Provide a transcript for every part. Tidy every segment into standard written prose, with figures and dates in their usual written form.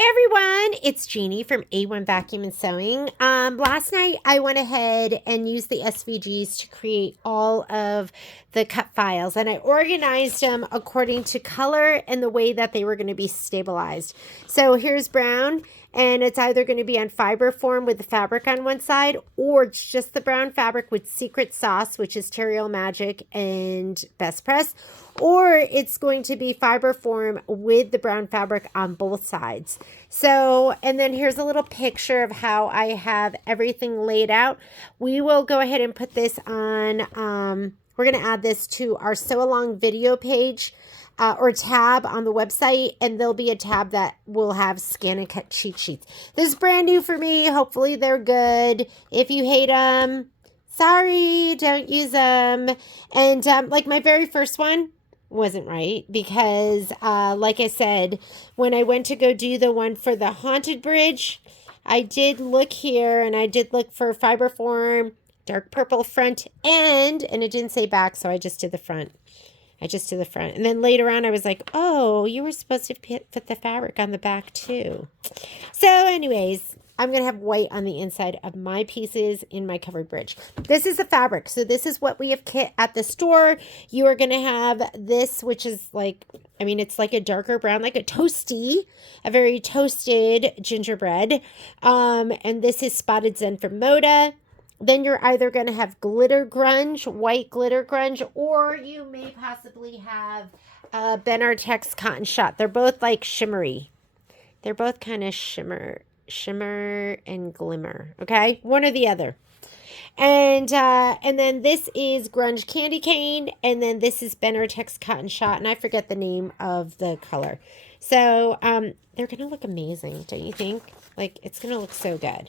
Hey everyone, it's Jeannie from A1 Vacuum and Sewing. Last night I went ahead and used the SVGs to create all of the cut files, and I organized them according to color and the way that they were going to be stabilized. So here's brown, and it's either going to be on fiber form with the fabric on one side, or it's just the brown fabric with Secret Sauce, which is Terreal Magic and Best Press, or it's going to be fiber form with the brown fabric on both sides. So, and then here's a little picture of how I have everything laid out. We will go ahead and put this on, we're going to add this to our Sew Along video page or tab on the website, and there'll be a tab that will have scan and cut cheat sheets. This is brand new for me. Hopefully they're good. If you hate them, sorry, don't use them. And like my very first one wasn't right because like I said, when I went to go do the one for the haunted bridge, I did look here and I did look for fiber form, dark purple front end, and it didn't say back, so I just did the front. And then later on I was like, oh, you were supposed to put the fabric on the back too. So anyways, I'm going to have white on the inside of my pieces in my covered bridge. This is the fabric. So this is what we have kit at the store. You are going to have this, which is like, I mean, it's like a darker brown, like a very toasted gingerbread. And this is Spotted Zen from Moda. Then you're either going to have glitter grunge, white glitter grunge, or you may possibly have Ben Artex Cotton Shot. They're both like shimmery. They're both kind of shimmer and glimmer. Okay, one or the other. And then this is grunge candy cane, and then this is Ben Artex Cotton Shot, and I forget the name of the color. So they're gonna look amazing, don't you think? Like, it's gonna look so good.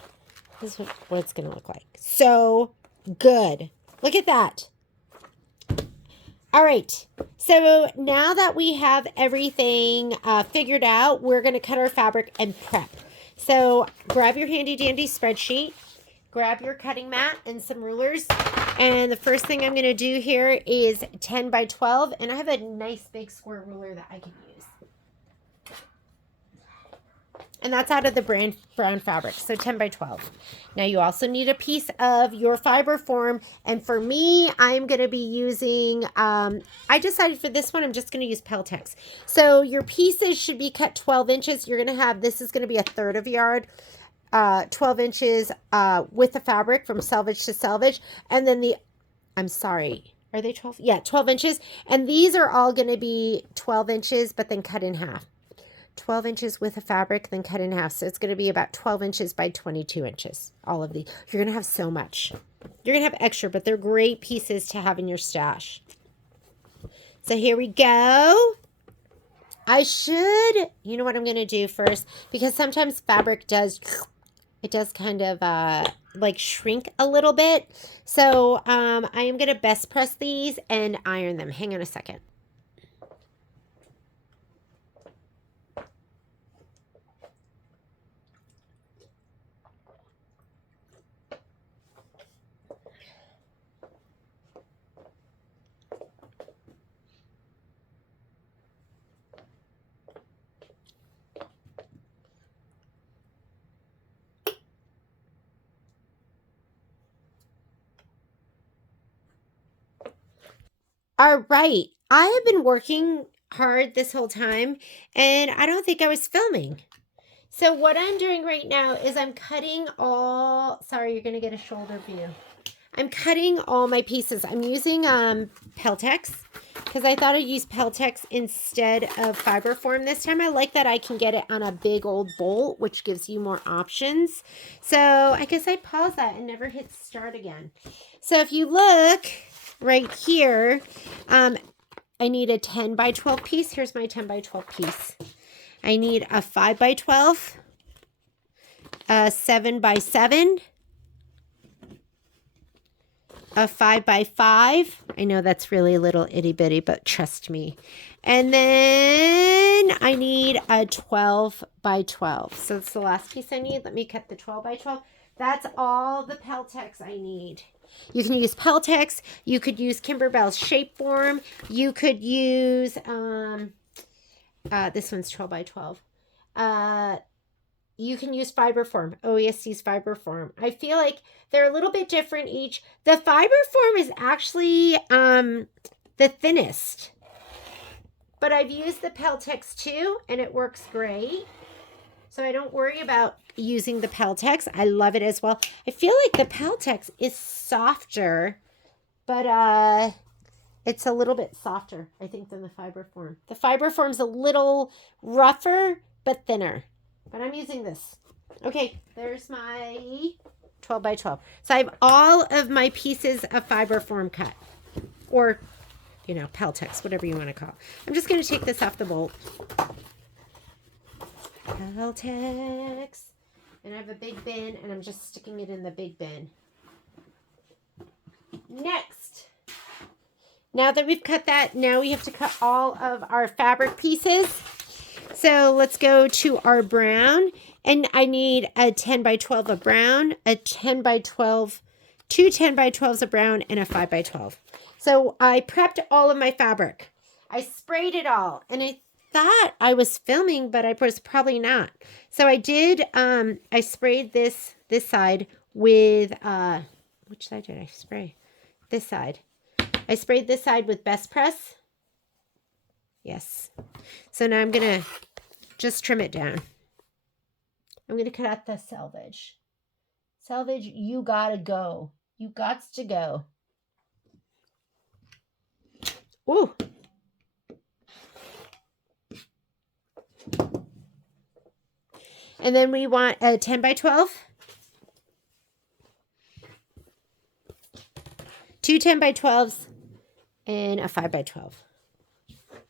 This is what it's going to look like. So good. Look at that. All right. So now that we have everything figured out, we're going to cut our fabric and prep. So grab your handy dandy spreadsheet, grab your cutting mat and some rulers. And the first thing I'm going to do here is 10 by 12. And I have a nice big square ruler that I can use. And that's out of the brown fabric, so 10 by 12. Now you also need a piece of your fiber form. And for me, I'm going to be using, I decided for this one, I'm just going to use Peltex. So your pieces should be cut 12 inches. You're going to have, this is going to be a third of yard, 12 inches with the fabric from selvage to selvage. And then I'm sorry, are they 12? Yeah, 12 inches. And these are all going to be 12 inches, but then cut in half. 12 inches with a fabric, then cut in half. So it's going to be about 12 inches by 22 inches. All of these. You're going to have so much. You're going to have extra, but they're great pieces to have in your stash. So here we go. You know what I'm going to do first? Because sometimes fabric does kind of like shrink a little bit. So I am going to best press these and iron them. Hang on a second. All right. I have been working hard this whole time, and I don't think I was filming. So what I'm doing right now is I'm cutting all, sorry, you're going to get a shoulder view. I'm cutting all my pieces. I'm using Peltex because I thought I'd use Peltex instead of fiber form this time. I like that I can get it on a big old bolt, which gives you more options. So I guess I pause that and never hit start again. So if you look right here, I need a 10 by 12 piece. Here's my 10 by 12 piece. I need a 5 by 12, a 7 by 7, a 5 by 5. I know that's really little itty bitty, but trust me. And then I need a 12 by 12. So that's the last piece I need. Let me cut the 12 by 12. That's all the Peltex I need. You can use Peltex. You could use Kimberbell's Shapeform. You could use, this one's 12 by 12. you can use Fiberform, OESD's Fiberform. I feel like they're a little bit different each. The Fiberform is actually the thinnest. But I've used the Peltex too, and it works great. So I don't worry about using the Peltex. I love it as well. I feel like the Peltex is softer, but it's a little bit softer, I think, than the Fiberform. The Fiberform's a little rougher, but thinner. But I'm using this. Okay, there's my 12 by 12. So I have all of my pieces of Fiberform cut. Or, you know, Peltex, whatever you want to call it. I'm just going to take this off the bolt. Peltex. And I have a big bin, and I'm just sticking it in the big bin. Next. Now that we've cut that, now we have to cut all of our fabric pieces. So let's go to our brown. And I need a 10 by 12 of brown, a 10 by 12, two 10 by 12s of brown, and a 5 by 12. So I prepped all of my fabric. I sprayed it all. And I thought I was filming, but I was probably not. So I did, I sprayed this side with, which side did I spray? This side. I sprayed this side with Best Press. Yes. So now I'm going to just trim it down. I'm going to cut out the selvage. Selvage, you gotta go. You gots to go. Ooh. And then we want a 10 by 12. Two 10 by 12s and a 5 by 12.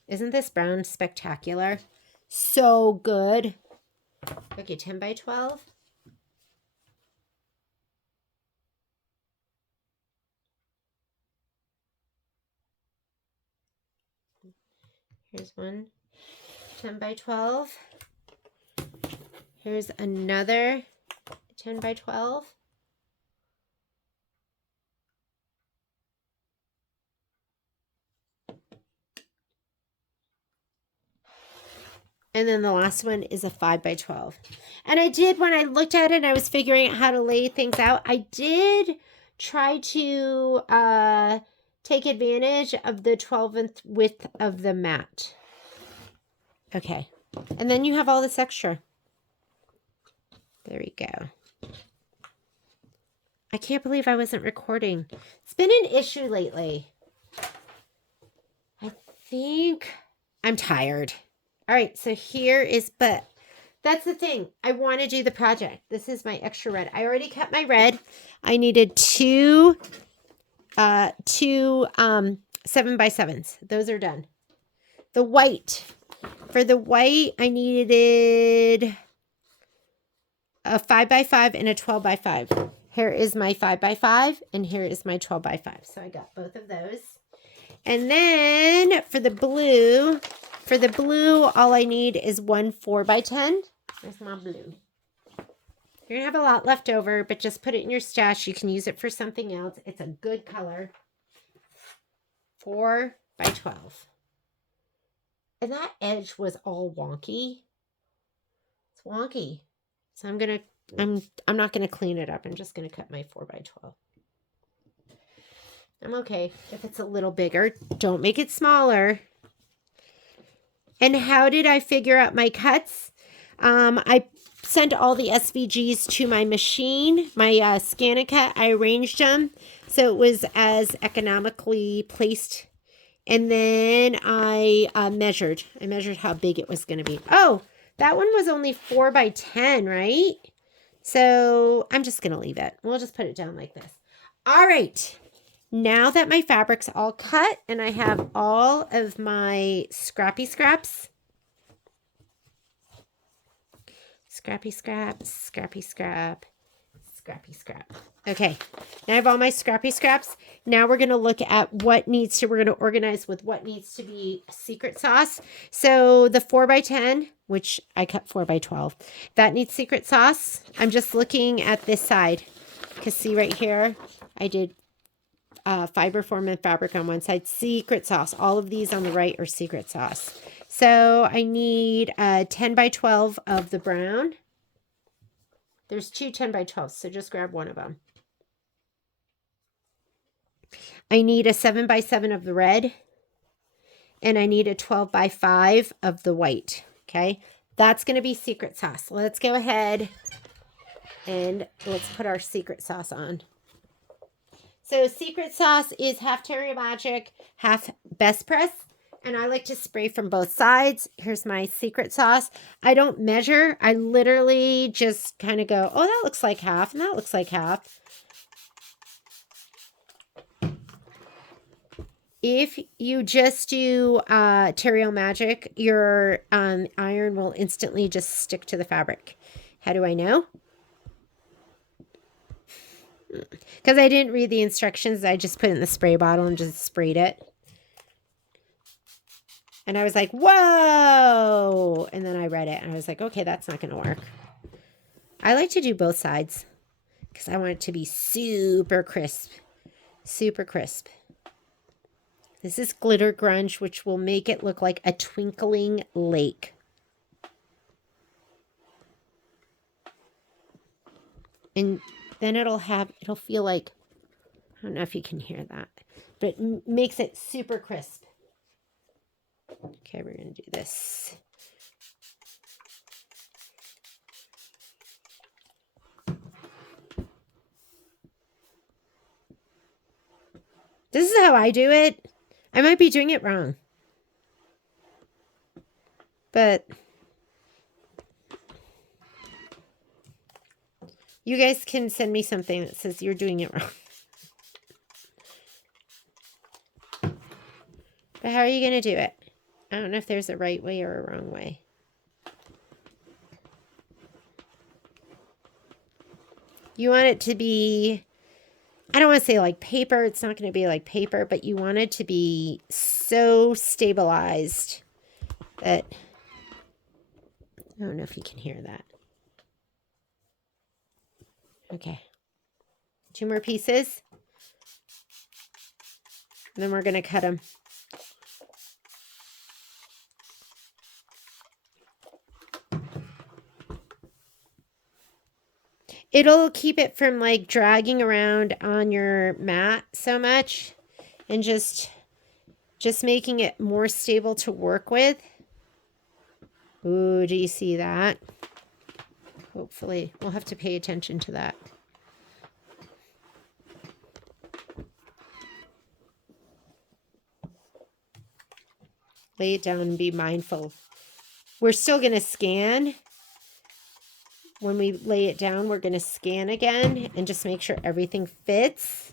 Isn't this brown spectacular? So good. Okay, 10 by 12. Here's one 10 by 12. Here's another 10 by 12. And then the last one is a 5 by 12. And I did, when I looked at it and I was figuring out how to lay things out, I did try to take advantage of the 12th width of the mat. Okay. And then you have all this extra. There we go. I can't believe I wasn't recording. It's been an issue lately. I think I'm tired. All right, so here is, but that's the thing. I want to do the project. This is my extra red. I already cut my red. I needed two 7 by 7s. Those are done. The white. For the white, I needed a 5 by 5 and a 12 by 5. Here is my 5 by 5 and here is my 12 by 5. So I got both of those. And then for the blue, all I need is one 4 by 10. There's my blue. You're going to have a lot left over, but just put it in your stash. You can use it for something else. It's a good color. 4 by 12. And that edge was all wonky. It's wonky. So I'm not going to clean it up. I'm just going to cut my 4 by 12. I'm okay if it's a little bigger. Don't make it smaller. And how did I figure out my cuts? I sent all the SVGs to my machine, my Scan-A-Cut. I arranged them so it was as economically placed. And then I measured. I measured how big it was going to be. Oh, that one was only 4 by 10, right? So I'm just going to leave it. We'll just put it down like this. All right. Now that my fabric's all cut and I have all of my scrappy scraps. Scrappy scrap, scrappy scrap, scrappy scrap. Okay, now I have all my scrappy scraps. Now we're going to look at what needs to, we're going to organize with what needs to be secret sauce. So the 4 by 10, which I cut 4 by 12, that needs secret sauce. I'm just looking at this side because see right here, I did Fiberform and fabric on one side, secret sauce. All of these on the right are secret sauce. So I need 10 by 12 of the brown. There's two 10 by 12, so just grab one of them. I need a 7 by 7 of the red, and I need a 12 by 5 of the white. Okay, that's going to be secret sauce. Let's go ahead and let's put our secret sauce on. So secret sauce is half Terry Magic, half Best Press. And I like to spray from both sides. Here's my secret sauce. I don't measure. I literally just kind of go, oh, that looks like half, and that looks like half. If you just do Terrio Magic, your iron will instantly just stick to the fabric. How do I know? Because I didn't read the instructions. I just put it in the spray bottle and just sprayed it. And I was like, whoa! And then I read it and I was like, okay, that's not going to work. I like to do both sides because I want it to be super crisp. Super crisp. This is glitter grunge, which will make it look like a twinkling lake. And then it'll feel like, I don't know if you can hear that, but it makes it super crisp. Okay, we're going to do this. This is how I do it. I might be doing it wrong. But you guys can send me something that says you're doing it wrong. But how are you going to do it? I don't know if there's a right way or a wrong way. You want it to be, I don't want to say like paper. It's not going to be like paper, but you want it to be so stabilized that, I don't know if you can hear that. Okay. 2 more pieces. And then we're going to cut them. It'll keep it from like dragging around on your mat so much and just making it more stable to work with. Ooh, do you see that? Hopefully, we'll have to pay attention to that. Lay it down and be mindful. We're still going to scan. When we lay it down, we're going to scan again and just make sure everything fits.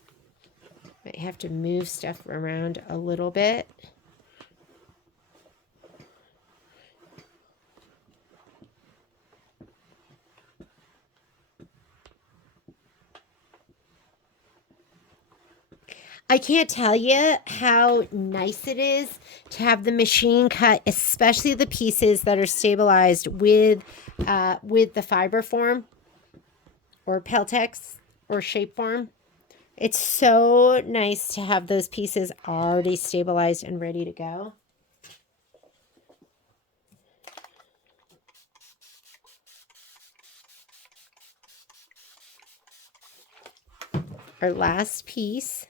Might have to move stuff around a little bit. I can't tell you how nice it is to have the machine cut, especially the pieces that are stabilized with the fiber form or Peltex or shape form. It's so nice to have those pieces already stabilized and ready to go. Our last piece.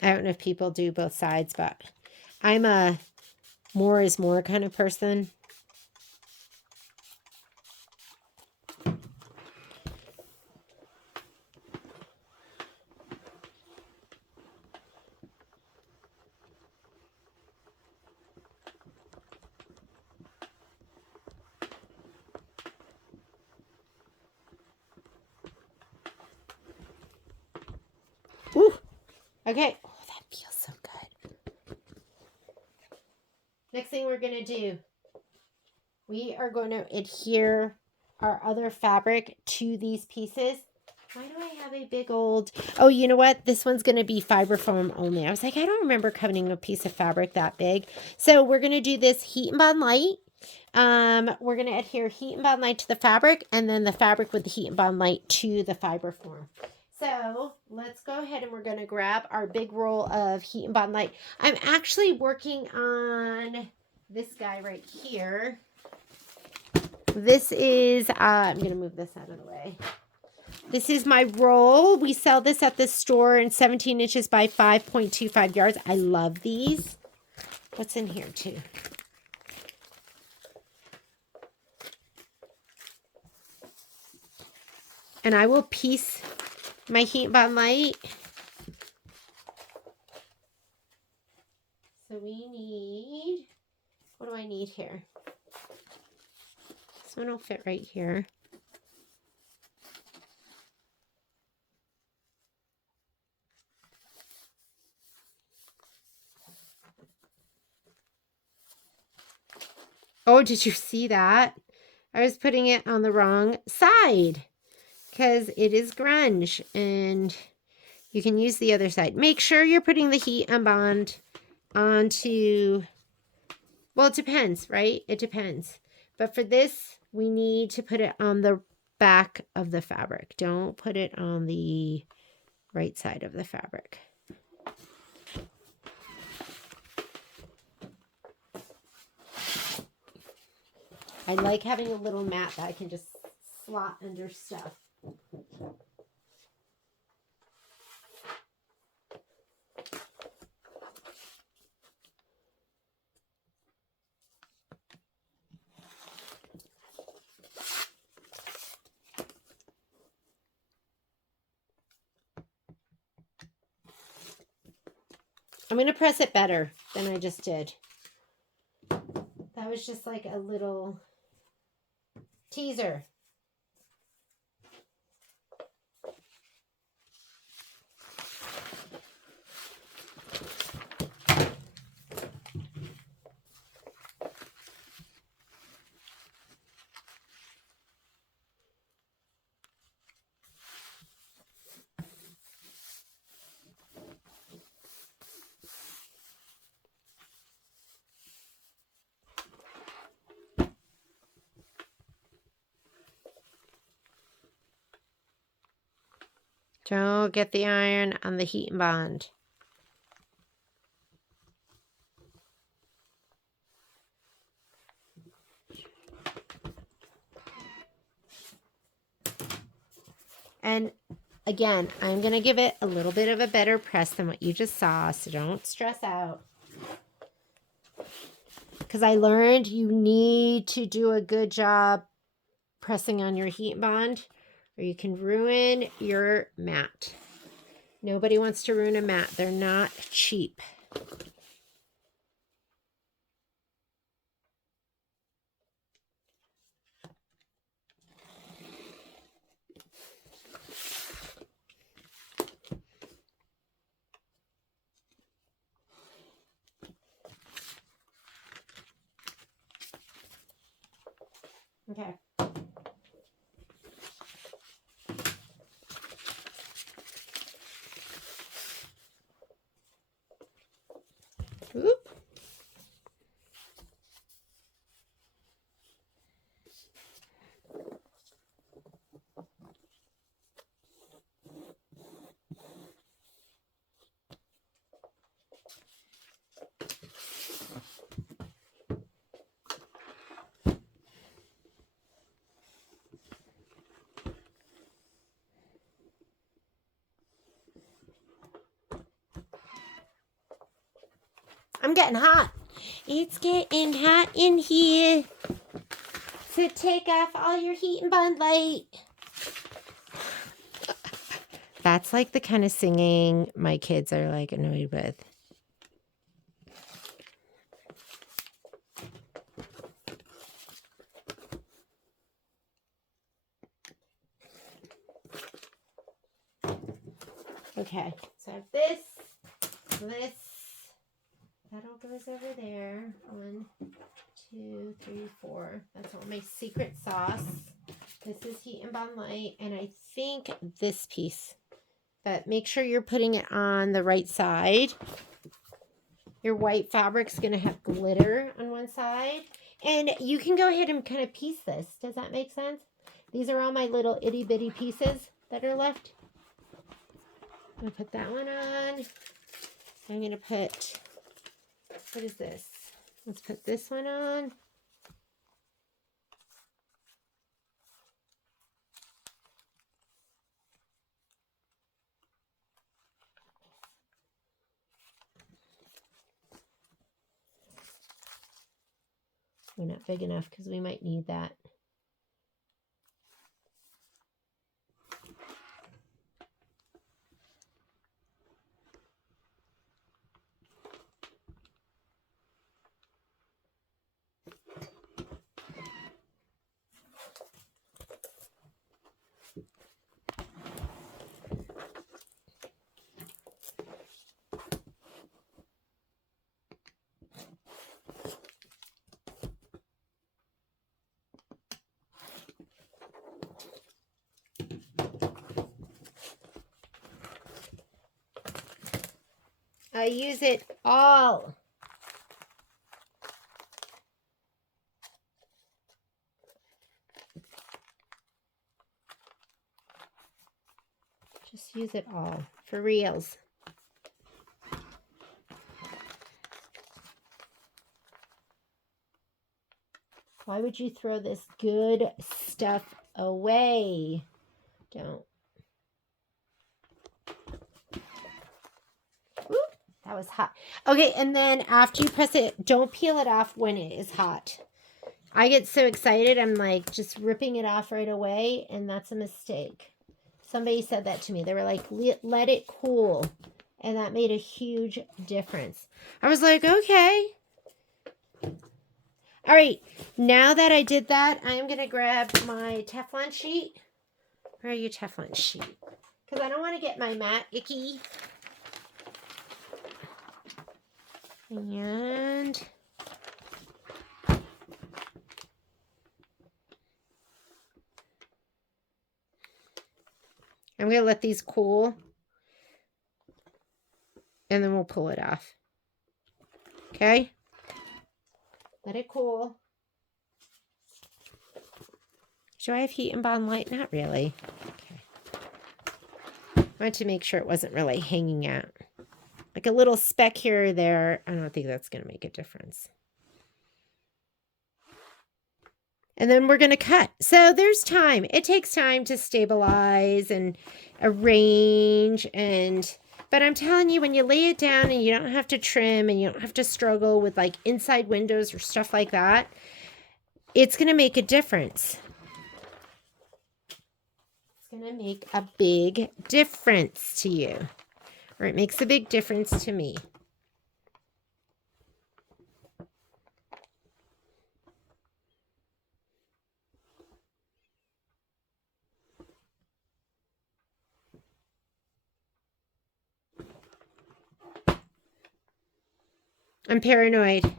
I don't know if people do both sides, but I'm a more is more kind of person. Ooh. Okay. Oh, that feels so good. Next thing we're going to do, we are going to adhere our other fabric to these pieces. Why do I have a big old... Oh, you know what? This one's going to be fiber foam only. I was like, I don't remember cutting a piece of fabric that big. So we're going to do this Heat and Bond Light. We're going to adhere heat and bond light to the fabric, and then the fabric with the heat and bond light to the fiber form. So let's go ahead and we're going to grab our big roll of heat and bond light. I'm actually working on this guy right here. This is, I'm going to move this out of the way. This is my roll. We sell this at the store in 17 inches by 5.25 yards. I love these. What's in here too? And I will piece my heat bond light. So we need, what do I need here? This one will fit right here. Oh, did you see that? I was putting it on the wrong side because it is grunge and you can use the other side. Make sure you're putting the heat and bond onto, well, it depends, right? It depends. But for this, we need to put it on the back of the fabric. Don't put it on the right side of the fabric. I like having a little mat that I can just slot under stuff. I'm going to press it better than I just did. That was just like a little teaser. Don't get the iron on the heat and bond. And again, I'm going to give it a little bit of a better press than what you just saw, so don't stress out. Because I learned you need to do a good job pressing on your heat bond or you can ruin your mat. Nobody wants to ruin a mat. They're not cheap. Okay. Oop. I'm getting hot. It's getting hot in here. So take off all your heat and bond light. That's like the kind of singing my kids are like annoyed with. Okay, so I have this, that all goes over there. 1, 2, 3, 4. That's all my secret sauce. This is heat and bond light, and I think this piece. But make sure you're putting it on the right side. Your white fabric's going to have glitter on one side. And you can go ahead and kind of piece this. Does that make sense? These are all my little itty bitty pieces that are left. I'm going to put that one on. I'm going to put, what is this? Let's put this one on. We're not big enough because we might need that. I use it all. Just use it all, for reals. Why would you throw this good stuff away? Don't. Ooh, that was hot. Okay, and then after you press it, don't peel it off when it is hot. I get so excited, I'm like just ripping it off right away, and that's a mistake. Somebody said that to me. They were like, let it cool. And that made a huge difference. I was like, okay. All right. Now that I did that, I'm going to grab my Teflon sheet. Where are your Teflon sheet? Because I don't want to get my mat icky. And I'm going to let these cool. And then we'll pull it off. Okay? Let it cool. Do I have heat and bond light? Not really. Okay. I wanted to make sure it wasn't really hanging out. Like a little speck here or there. I don't think that's going to make a difference. And then we're going to cut. So there's time. It takes time to stabilize and arrange. But I'm telling you, when you lay it down and you don't have to trim and you don't have to struggle with like inside windows or stuff like that, it's going to make a difference. It's going to make a big difference to you. Or it makes a big difference to me. I'm paranoid,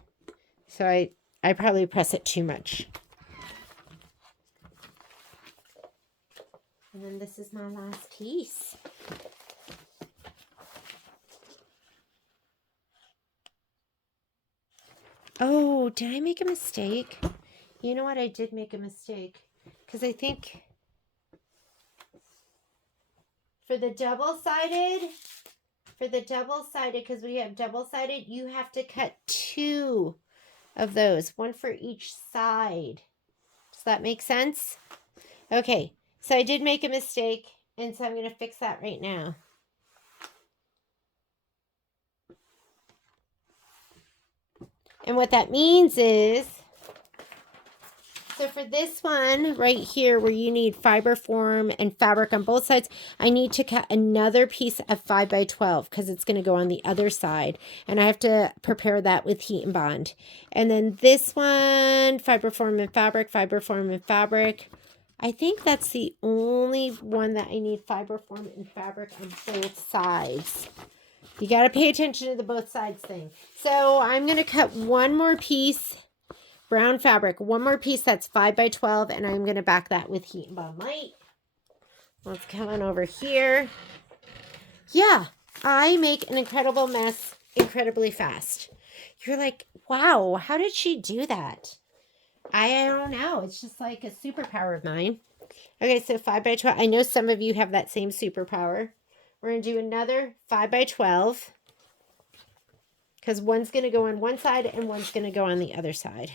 so I probably press it too much. And then this is my last piece. Oh, did I make a mistake? You know what? I did make a mistake. Because I think for the double-sided, because we have double-sided, you have to cut 2 of those. 1 for each side. Does that make sense? Okay. So I did make a mistake. And so I'm going to fix that right now. And what that means is, so for this one right here where you need fiber form and fabric on both sides, I need to cut another piece of 5x12 because it's going to go on the other side. And I have to prepare that with heat and bond. And then this one, fiber form and fabric, fiber form and fabric. I think that's the only one that I need fiber form and fabric on both sides. You got to pay attention to the both sides thing. So I'm going to cut one more piece, brown fabric, one more piece that's 5x12, and I'm going to back that with heat and bond light. Let's come on over here. Yeah, I make an incredible mess incredibly fast. You're like, wow, how did she do that? I don't know. It's just like a superpower of mine. Okay, so 5 by 12. I know some of you have that same superpower. We're going to do another 5 by 12 because one's going to go on one side and one's going to go on the other side.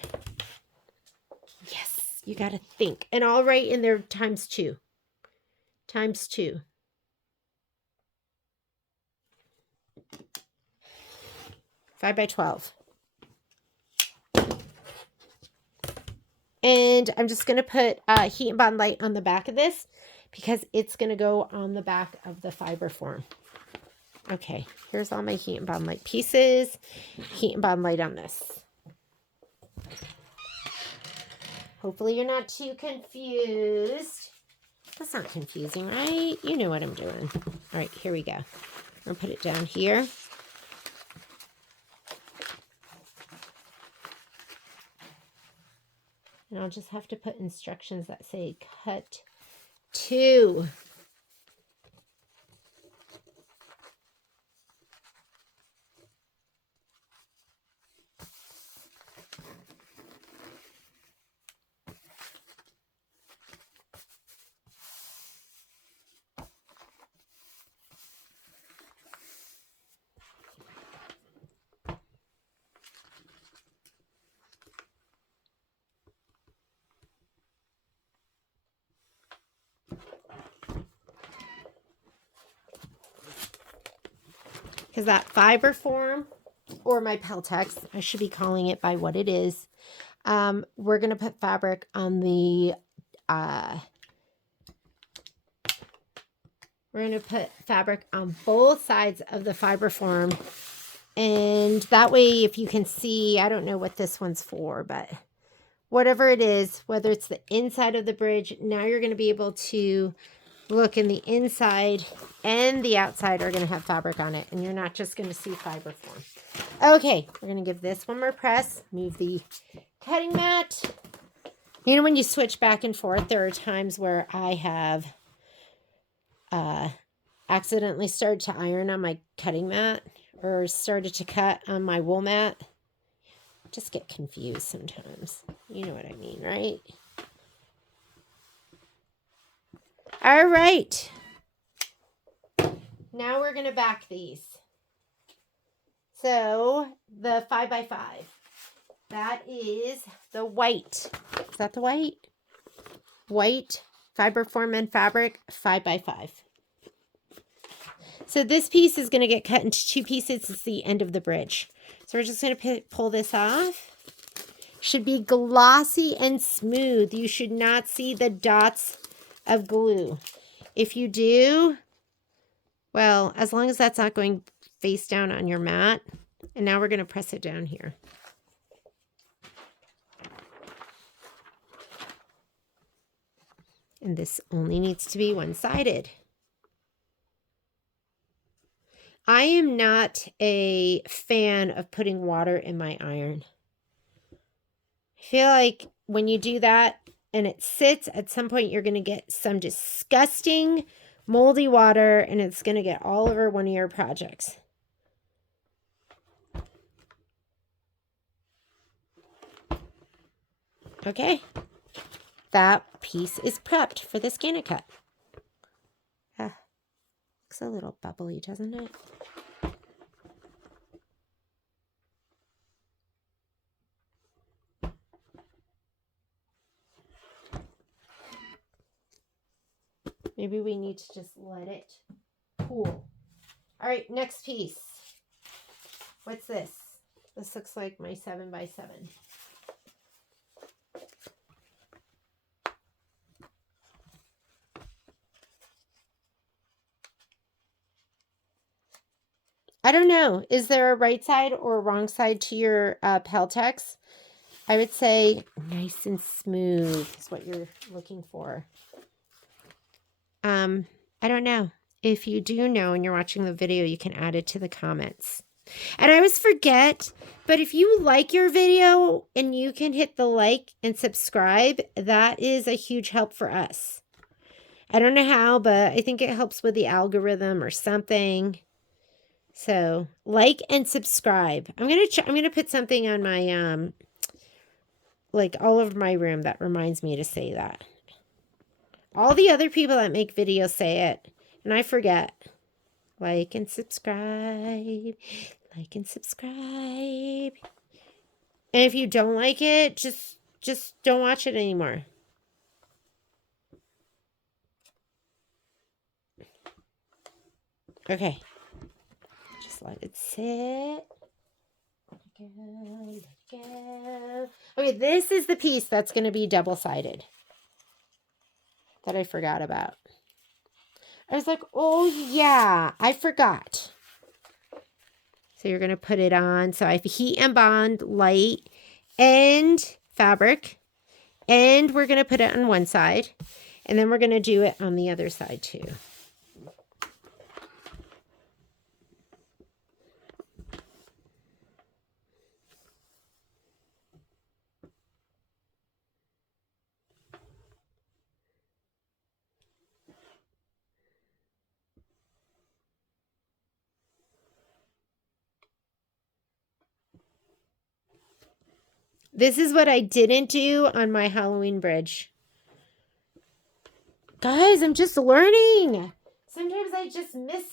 Yes, you got to think. And I'll write in there times 2. Times 2. Five by 12. And I'm just going to put heat and bond light on the back of this because it's going to go on the back of the fiber form. Okay, here's all my heat and bond light pieces. Heat and bond light on this. Hopefully you're not too confused. That's not confusing, right? You know what I'm doing. All right, here we go. I'm going to put it down here. And I'll just have to put instructions that say cut 2. Because that fiber form, or my Peltex, I should be calling it by what it is. We're going to put fabric on the, we're going to put fabric on both sides of the fiber form. And that way, if you can see, I don't know what this one's for, but whatever it is, whether it's the inside of the bridge, now you're going to be able to look in the inside and the outside are going to have fabric on it. And you're not just going to see fiber form. Okay, we're going to give this one more press. Move the cutting mat. You know, when you switch back and forth, there are times where I have accidentally started to iron on my cutting mat or started to cut on my wool mat. Just get confused sometimes. You know what I mean, right? All right. Now we're going to back these. So the 5 by 5. That is the white. Is that the white? White fiber form and fabric 5 by 5. So this piece is going to get cut into 2 pieces. It's the end of the bridge. So we're just going to pull this off. Should be glossy and smooth. You should not see the dots of glue. If you do, well, as long as that's not going face down on your mat. And now we're going to press it down here. And this only needs to be one-sided. I am not a fan of putting water in my iron. I feel like when you do that and it sits, at some point you're going to get some disgusting moldy water and it's going to get all over one of your projects. Okay, that piece is prepped for the scan and cut. Looks a little bubbly, doesn't it? Maybe we need to just let it cool. All right, next piece. What's this? This looks like my 7 by 7. I don't know. Is there a right side or a wrong side to your Peltex? I would say nice and smooth is what you're looking for. I don't know. If you do know and you're watching the video, you can add it to the comments. And I always forget, but if you like your video and you can hit the like and subscribe, that is a huge help for us. I don't know how, but I think it helps with the algorithm or something. So like and subscribe. I'm gonna put something on my like all over my room that reminds me to say that. All the other people that make videos say it, and I forget. Like and subscribe. Like and subscribe. And if you don't like it, just don't watch it anymore. Okay. Just let it sit. Let it go. Okay, this is the piece that's going to be double-sided that I forgot about. I was like, oh yeah, I forgot. So you're going to put it on. So I have heat and bond, light, and fabric. And we're going to put it on one side. And then we're going to do it on the other side too. This is what I didn't do on my Halloween bridge. Guys, I'm just learning. Sometimes I just miss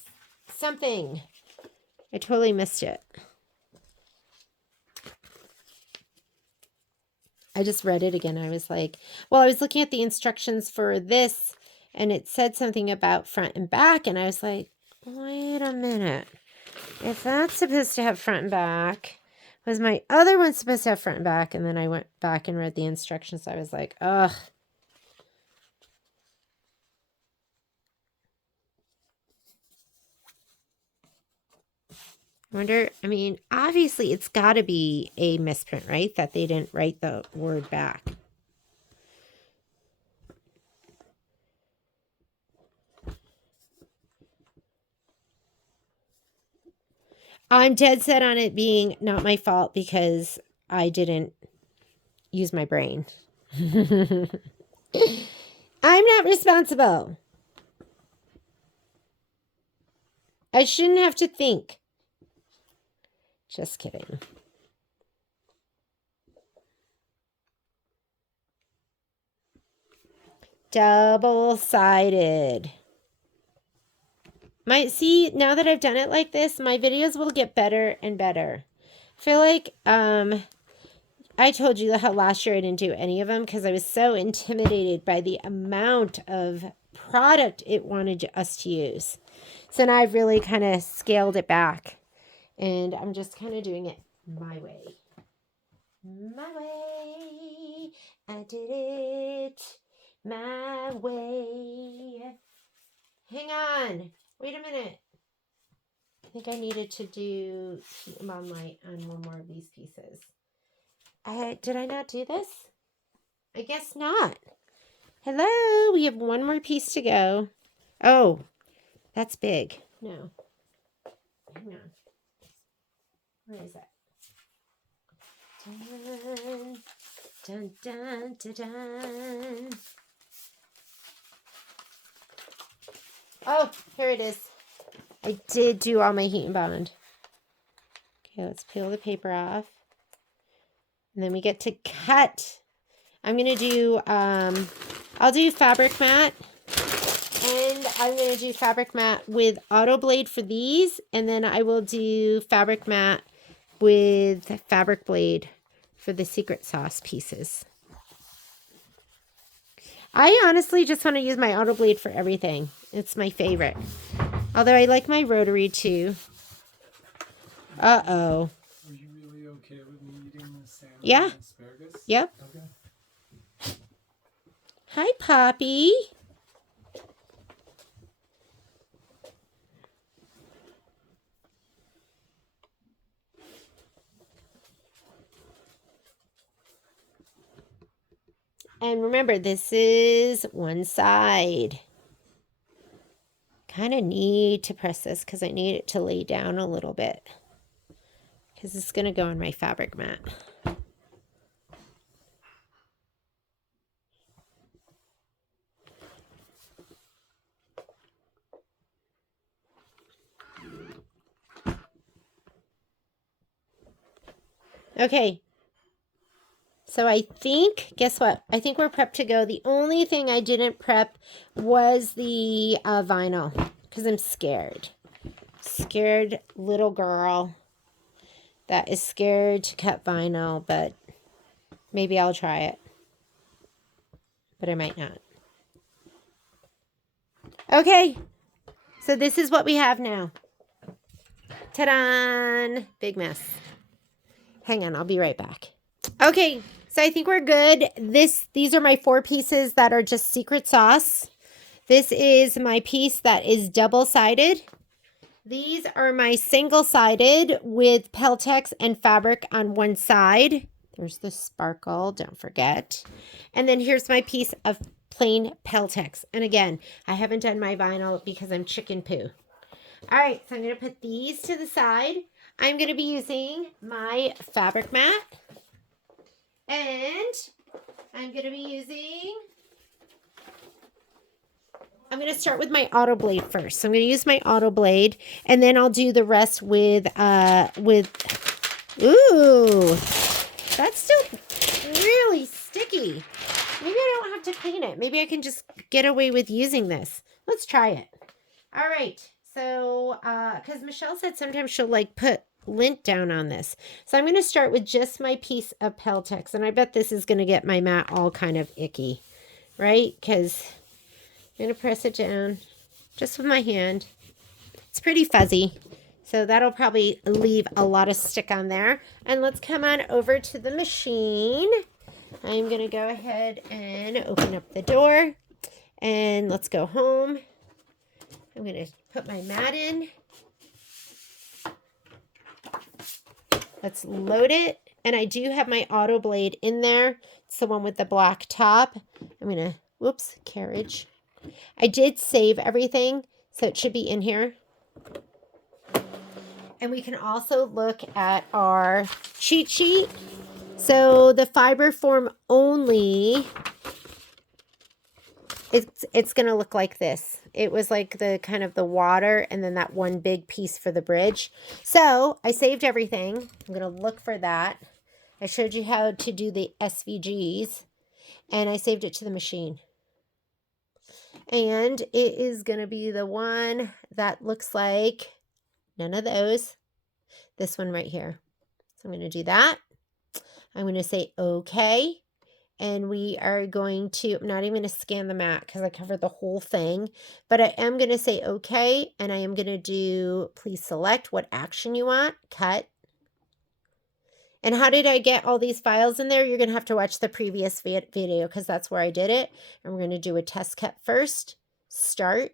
something. I totally missed it. I just read it again. I was like, well, I was looking at the instructions for this, and it said something about front and back, and I was like, wait a minute. If that's supposed to have front and back, was my other one supposed to have front and back? And then I went back and read the instructions. I was like, ugh. I wonder, I mean, obviously it's got to be a misprint, right? That they didn't write the word back. I'm dead set on it being not my fault because I didn't use my brain. I'm not responsible. I shouldn't have to think. Just kidding. Double-sided. See, now that I've done it like this, my videos will get better and better. I feel like I told you how last year I didn't do any of them because I was so intimidated by the amount of product it wanted us to use. So now I've really kind of scaled it back. And I'm just kind of doing it my way. My way. I did it my way. Hang on. Wait a minute. I think I needed to do heat and bond light on one more of these pieces. Did I not do this? I guess not. Hello, we have one more piece to go. Oh, that's big. No. Hang on. Where is it? Dun, dun, dun, dun, dun. Oh, here it is. I did do all my heat and bond. Okay, let's peel the paper off. And then we get to cut. I'm going to do, I'll do fabric mat. And I'm going to do fabric mat with auto blade for these. And then I will do fabric mat with fabric blade for the secret sauce pieces. I honestly just want to use my auto blade for everything. It's my favorite. Although I like my rotary too. Uh-oh. Are you really okay with me eating the salmon and asparagus? Yep. Okay. Hi, Poppy. And remember, this is one side. Kind of need to press this because I need it to lay down a little bit. Because it's going to go on my fabric mat. Okay. So I think, guess what? I think we're prepped to go. The only thing I didn't prep was the vinyl because I'm scared. Scared little girl that is scared to cut vinyl, but maybe I'll try it. But I might not. Okay, so this is what we have now. Ta-da! Big mess. Hang on, I'll be right back. Okay, so I think we're good. These are my 4 pieces that are just secret sauce. This is my piece that is double-sided. These are my single-sided with Peltex and fabric on one side. There's the sparkle, don't forget. And then here's my piece of plain Peltex. And again, I haven't done my vinyl because I'm chicken poo. All right, so I'm going to put these to the side. I'm going to be using my fabric mat. And I'm going to start with my auto blade first. So I'm going to use my auto blade, and then I'll do the rest with, ooh, that's still really sticky. Maybe I don't have to clean it. Maybe I can just get away with using this. Let's try it. All right. So, because Michelle said sometimes she'll like put lint down on this. So I'm going to start with just my piece of Peltex, and I bet this is going to get my mat all kind of icky, right? Because I'm going to press it down just with my hand. It's pretty fuzzy, so that'll probably leave a lot of stick on there. And let's come on over to the machine. I'm going to go ahead and open up the door, and let's go home. I'm going to put my mat in. Let's load it. And I do have my auto blade in there. It's the one with the black top. I'm going to, whoops, carriage. I did save everything, so it should be in here. And we can also look at our cheat sheet. So the fiber form only, it's going to look like this. It was like the kind of the water and then that one big piece for the bridge. So I saved everything. I'm going to look for that. I showed you how to do the SVGs, and I saved it to the machine. And it is going to be the one that looks like none of those. This one right here. So I'm going to do that. I'm going to say okay. And we are going to, I'm not even going to scan the mat because I covered the whole thing. But I am going to say okay. And I am going to do, please select what action you want. Cut. And how did I get all these files in there? You're going to have to watch the previous video because that's where I did it. And we're going to do a test cut first. Start.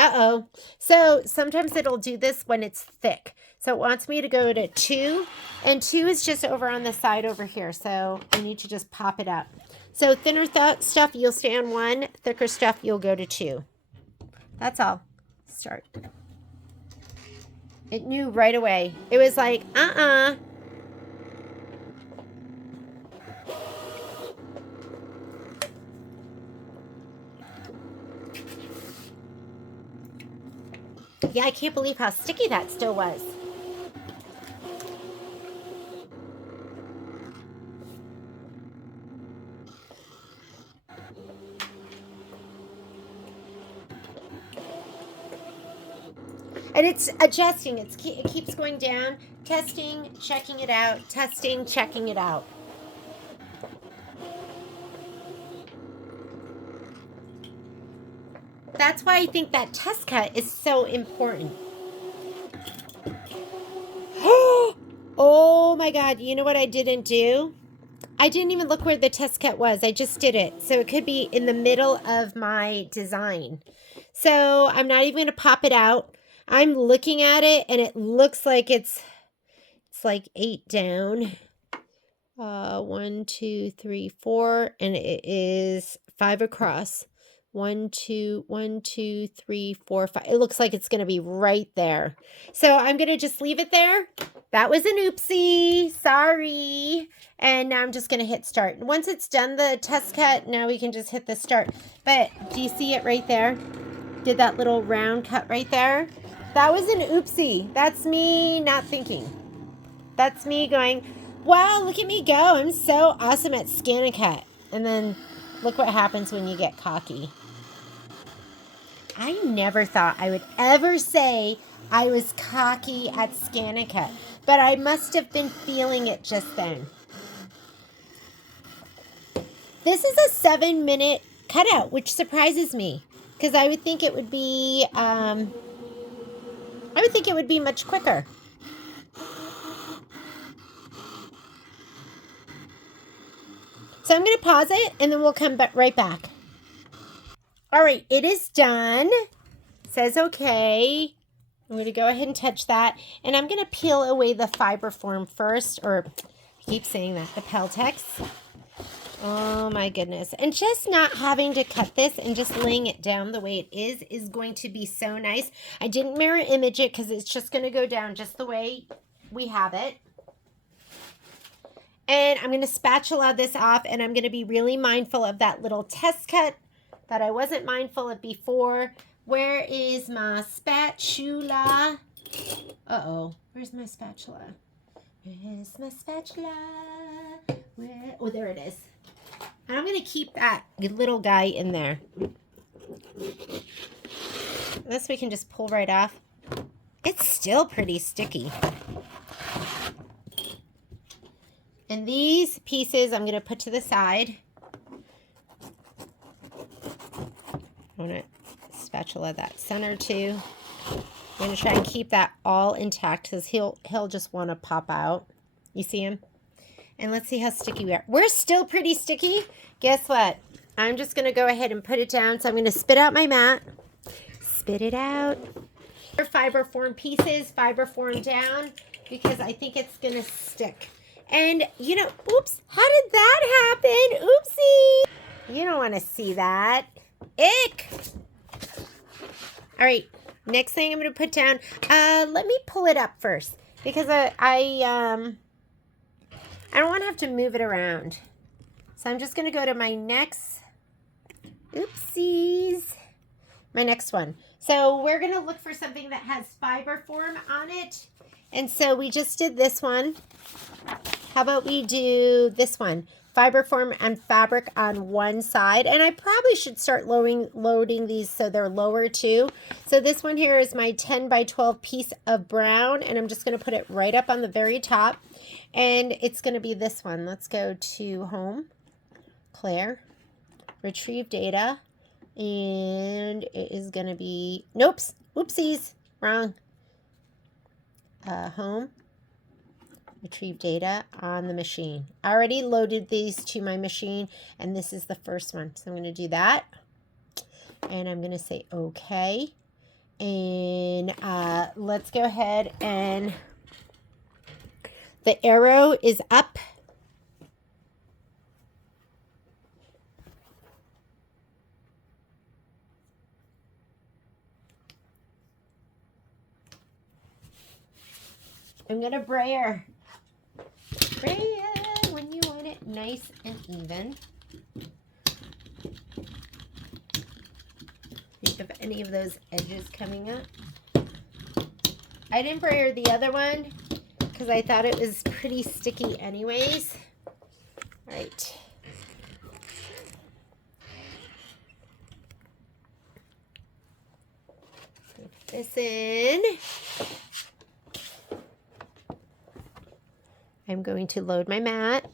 Uh-oh. So sometimes it'll do this when it's thick. So it wants me to go to 2. And 2 is just over on the side over here. So I need to just pop it up. So thinner stuff, you'll stay on 1. Thicker stuff, you'll go to 2. That's all. Start. It knew right away. It was like, Yeah, I can't believe how sticky that still was. And it's adjusting. It keeps going down. Testing, checking it out. Testing, checking it out. That's why I think that test cut is so important. Oh my God. You know what I didn't do? I didn't even look where the test cut was. I just did it. So it could be in the middle of my design. So I'm not even going to pop it out. I'm looking at it and it looks like it's like 8 down. 1, 2, 3, 4. And it is 5 across. 1, 2, 1, 2, 3, 4, 5. It looks like it's going to be right there. So I'm going to just leave it there. That was an oopsie. Sorry. And now I'm just going to hit start. Once it's done the test cut, now we can just hit the start. But do you see it right there? did that little round cut right there. That was an oopsie. That's me not thinking. That's me going, wow, look at me go. I'm so awesome at scan and cut. And then look what happens when you get cocky. I never thought I would ever say I was cocky at scan and cut, but I must have been feeling it just then. This is a 7-minute cutout, which surprises me because I would think it would be, much quicker. So I'm going to pause it and then we'll come right back. All right, it is done. It says okay. I'm going to go ahead and touch that. And I'm going to peel away the fiber form first, or I keep saying that, the Peltex. Oh my goodness. And just not having to cut this and just laying it down the way it is going to be so nice. I didn't mirror image it because it's just going to go down just the way we have it. And I'm going to spatula this off, and I'm going to be really mindful of that little test cut that I wasn't mindful of before. Where is my spatula? Uh-oh. Where's my spatula? Where's my spatula? Where? Oh, there it is. And I'm going to keep that little guy in there. This we can just pull right off. It's still pretty sticky. And these pieces I'm going to put to the side. I want to spatula that center too. I'm going to try and keep that all intact because he'll just want to pop out. You see him? And let's see how sticky we are. We're still pretty sticky. Guess what? I'm just going to go ahead and put it down. So I'm going to spit out my mat. Spit it out. Fiber form pieces, fiber form down because I think it's going to stick. And, you know, oops, how did that happen? Oopsie. You don't want to see that. Ick. All right, next thing I'm going to put down, let me pull it up first because I don't want to have to move it around. So I'm just going to go to my next, oopsies, my next one. So we're going to look for something that has fiber form on it. And so we just did this one. How about we do this one? Fiber form and fabric on one side. And I probably should start loading these so they're lower too. So this one here is my 10 by 12 piece of brown. And I'm just going to put it right up on the very top. And it's going to be this one. Let's go to Home, Claire, Retrieve Data. And it is going to be, nope, oopsies, wrong. Home. Retrieve data on the machine. I already loaded these to my machine, and this is the first one. So I'm going to do that, and I'm going to say okay. And let's go ahead, and the arrow is up. I'm going to brayer. When you want it nice and even. Think of any of those edges coming up. I didn't brayer the other one because I thought it was pretty sticky anyways. All right. Put this in. I'm going to load my mat.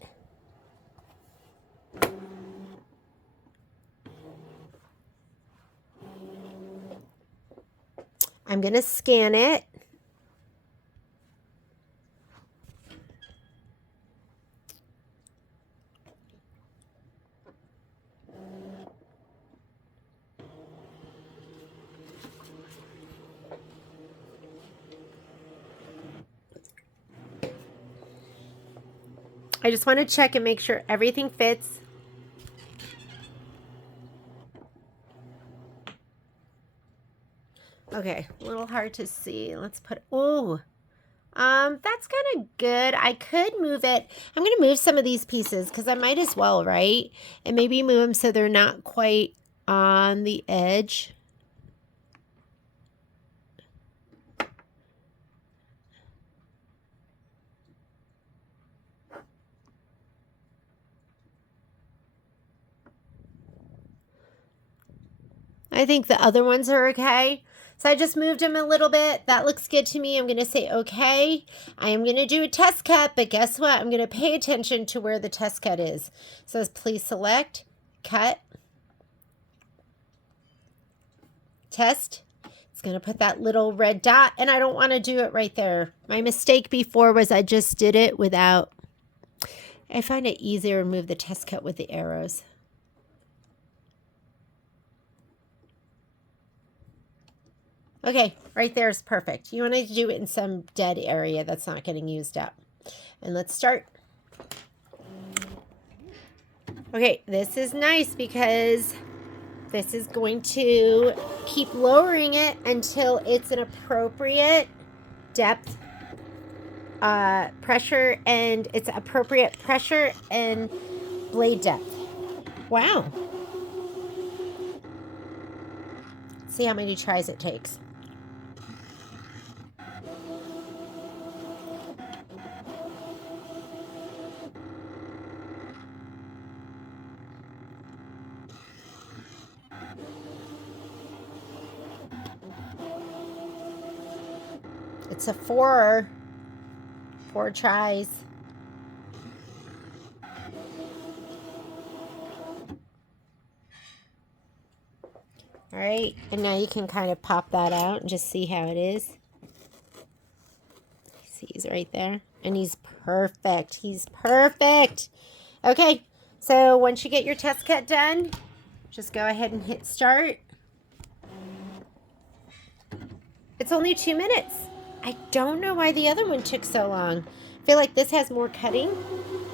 I'm going to scan it. I just want to check and make sure everything fits. Okay, a little hard to see. Let's put, oh, that's kind of good. I could move it. I'm going to move some of these pieces because I might as well, right? And maybe move them so they're not quite on the edge. I think the other ones are okay. So I just moved them a little bit. That looks good to me. I'm going to say okay. I am going to do a test cut, but guess what? I'm going to pay attention to where the test cut is. So please select, cut, test. It's going to put that little red dot, and I don't want to do it right there. My mistake before was I just did it without. I find it easier to move the test cut with the arrows. Okay, right there is perfect. You want to do it in some dead area that's not getting used up. And let's start. Okay, this is nice because this is going to keep lowering it until it's an appropriate depth, pressure, and it's appropriate pressure and blade depth. Wow. See how many tries it takes. It's a four tries. All right, and now you can kind of pop that out and just see how it is. See, he's right there, and he's perfect. He's perfect. Okay, so once you get your test cut done, just go ahead and hit start. It's only 2 minutes. I don't know why the other one took so long. I feel like this has more cutting,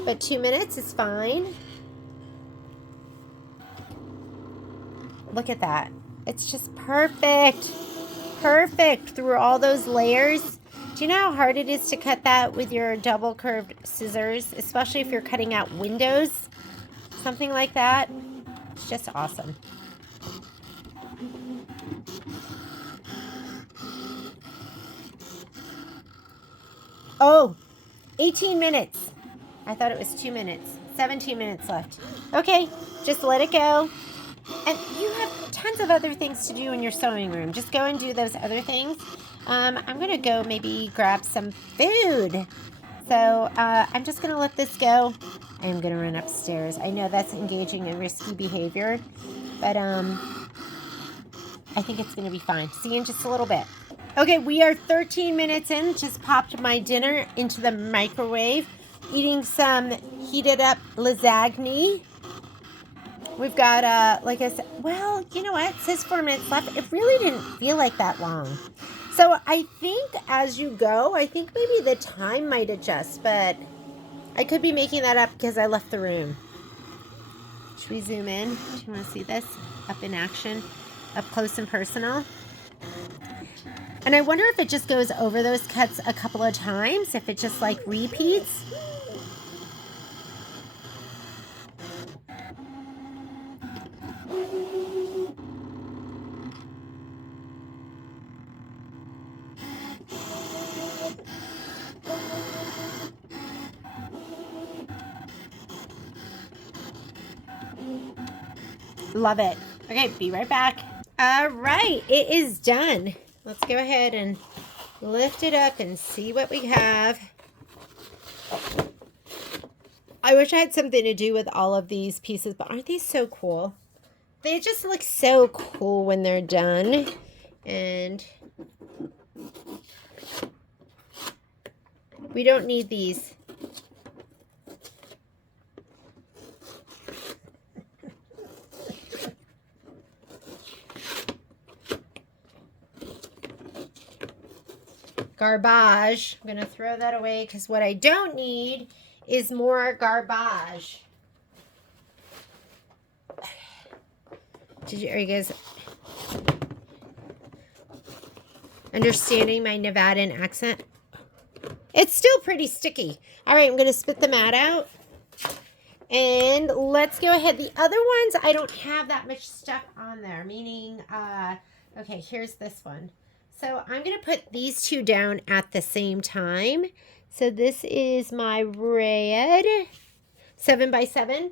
but 2 minutes is fine. Look at that. It's just perfect. Perfect through all those layers. Do you know how hard it is to cut that with your double curved scissors, especially if you're cutting out windows? Something like that. It's just awesome. Oh, 18 minutes. I thought it was 2 minutes. 17 minutes left. Okay, just let it go. And you have tons of other things to do in your sewing room. Just go and do those other things. I'm going to go maybe grab some food. So I'm just going to let this go. I'm going to run upstairs. I know that's engaging in risky behavior, but I think it's going to be fine. See you in just a little bit. Okay, we are 13 minutes in. Just popped my dinner into the microwave. Eating some heated up lasagna. We've got, like I said, well, you know what? It says 4 minutes left. It really didn't feel like that long. So I think as you go, I think maybe the time might adjust, but I could be making that up because I left the room. Should we zoom in? Do you want to see this? Up in action, up close and personal. And I wonder if it just goes over those cuts a couple of times, if it just like repeats. Love it. Okay, be right back. All right, it is done. Let's go ahead and lift it up and see what we have. I wish I had something to do with all of these pieces, but aren't these so cool? They just look so cool when they're done. And we don't need these. Garbage. I'm going to throw that away because what I don't need is more garbage. Are you guys understanding my Nevadan accent? It's still pretty sticky. All right, I'm going to spit the mat out. And let's go ahead. The other ones, I don't have that much stuff on there, meaning, okay, here's this one. So I'm going to put these two down at the same time. So this is my red 7x7.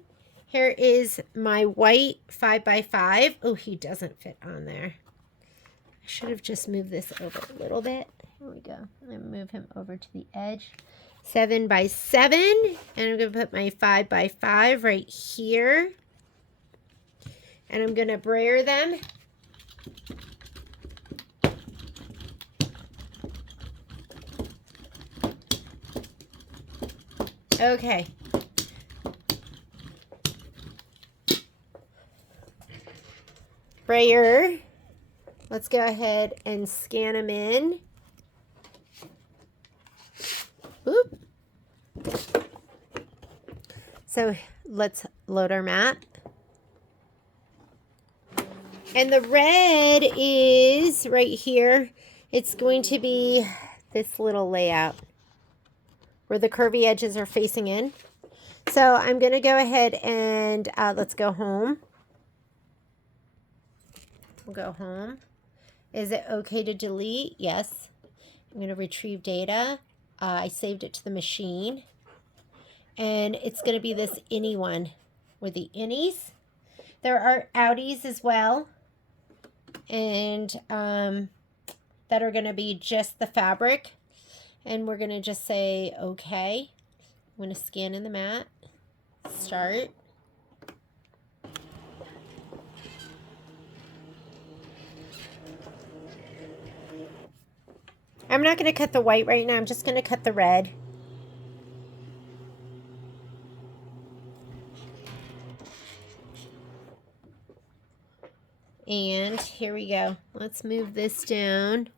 Here is my white 5x5. Oh, he doesn't fit on there. I should have just moved this over a little bit. Here we go. I'm going to move him over to the edge. 7x7. And I'm going to put my 5x5 right here. And I'm going to brayer them. Okay. Brayer. Let's go ahead and scan them in. Boop. So let's load our map. And the red is right here. It's going to be this little layout where the curvy edges are facing in. So I'm going to go ahead and let's go home. We'll go home. Is it okay to delete? Yes. I'm going to retrieve data. I saved it to the machine. And it's going to be this innie one with the innies. There are outies as well. And that are going to be just the fabric. And we're going to just say, okay. I'm going to scan in the mat. Start. I'm not going to cut the white right now. I'm just going to cut the red. And here we go. Let's move this down.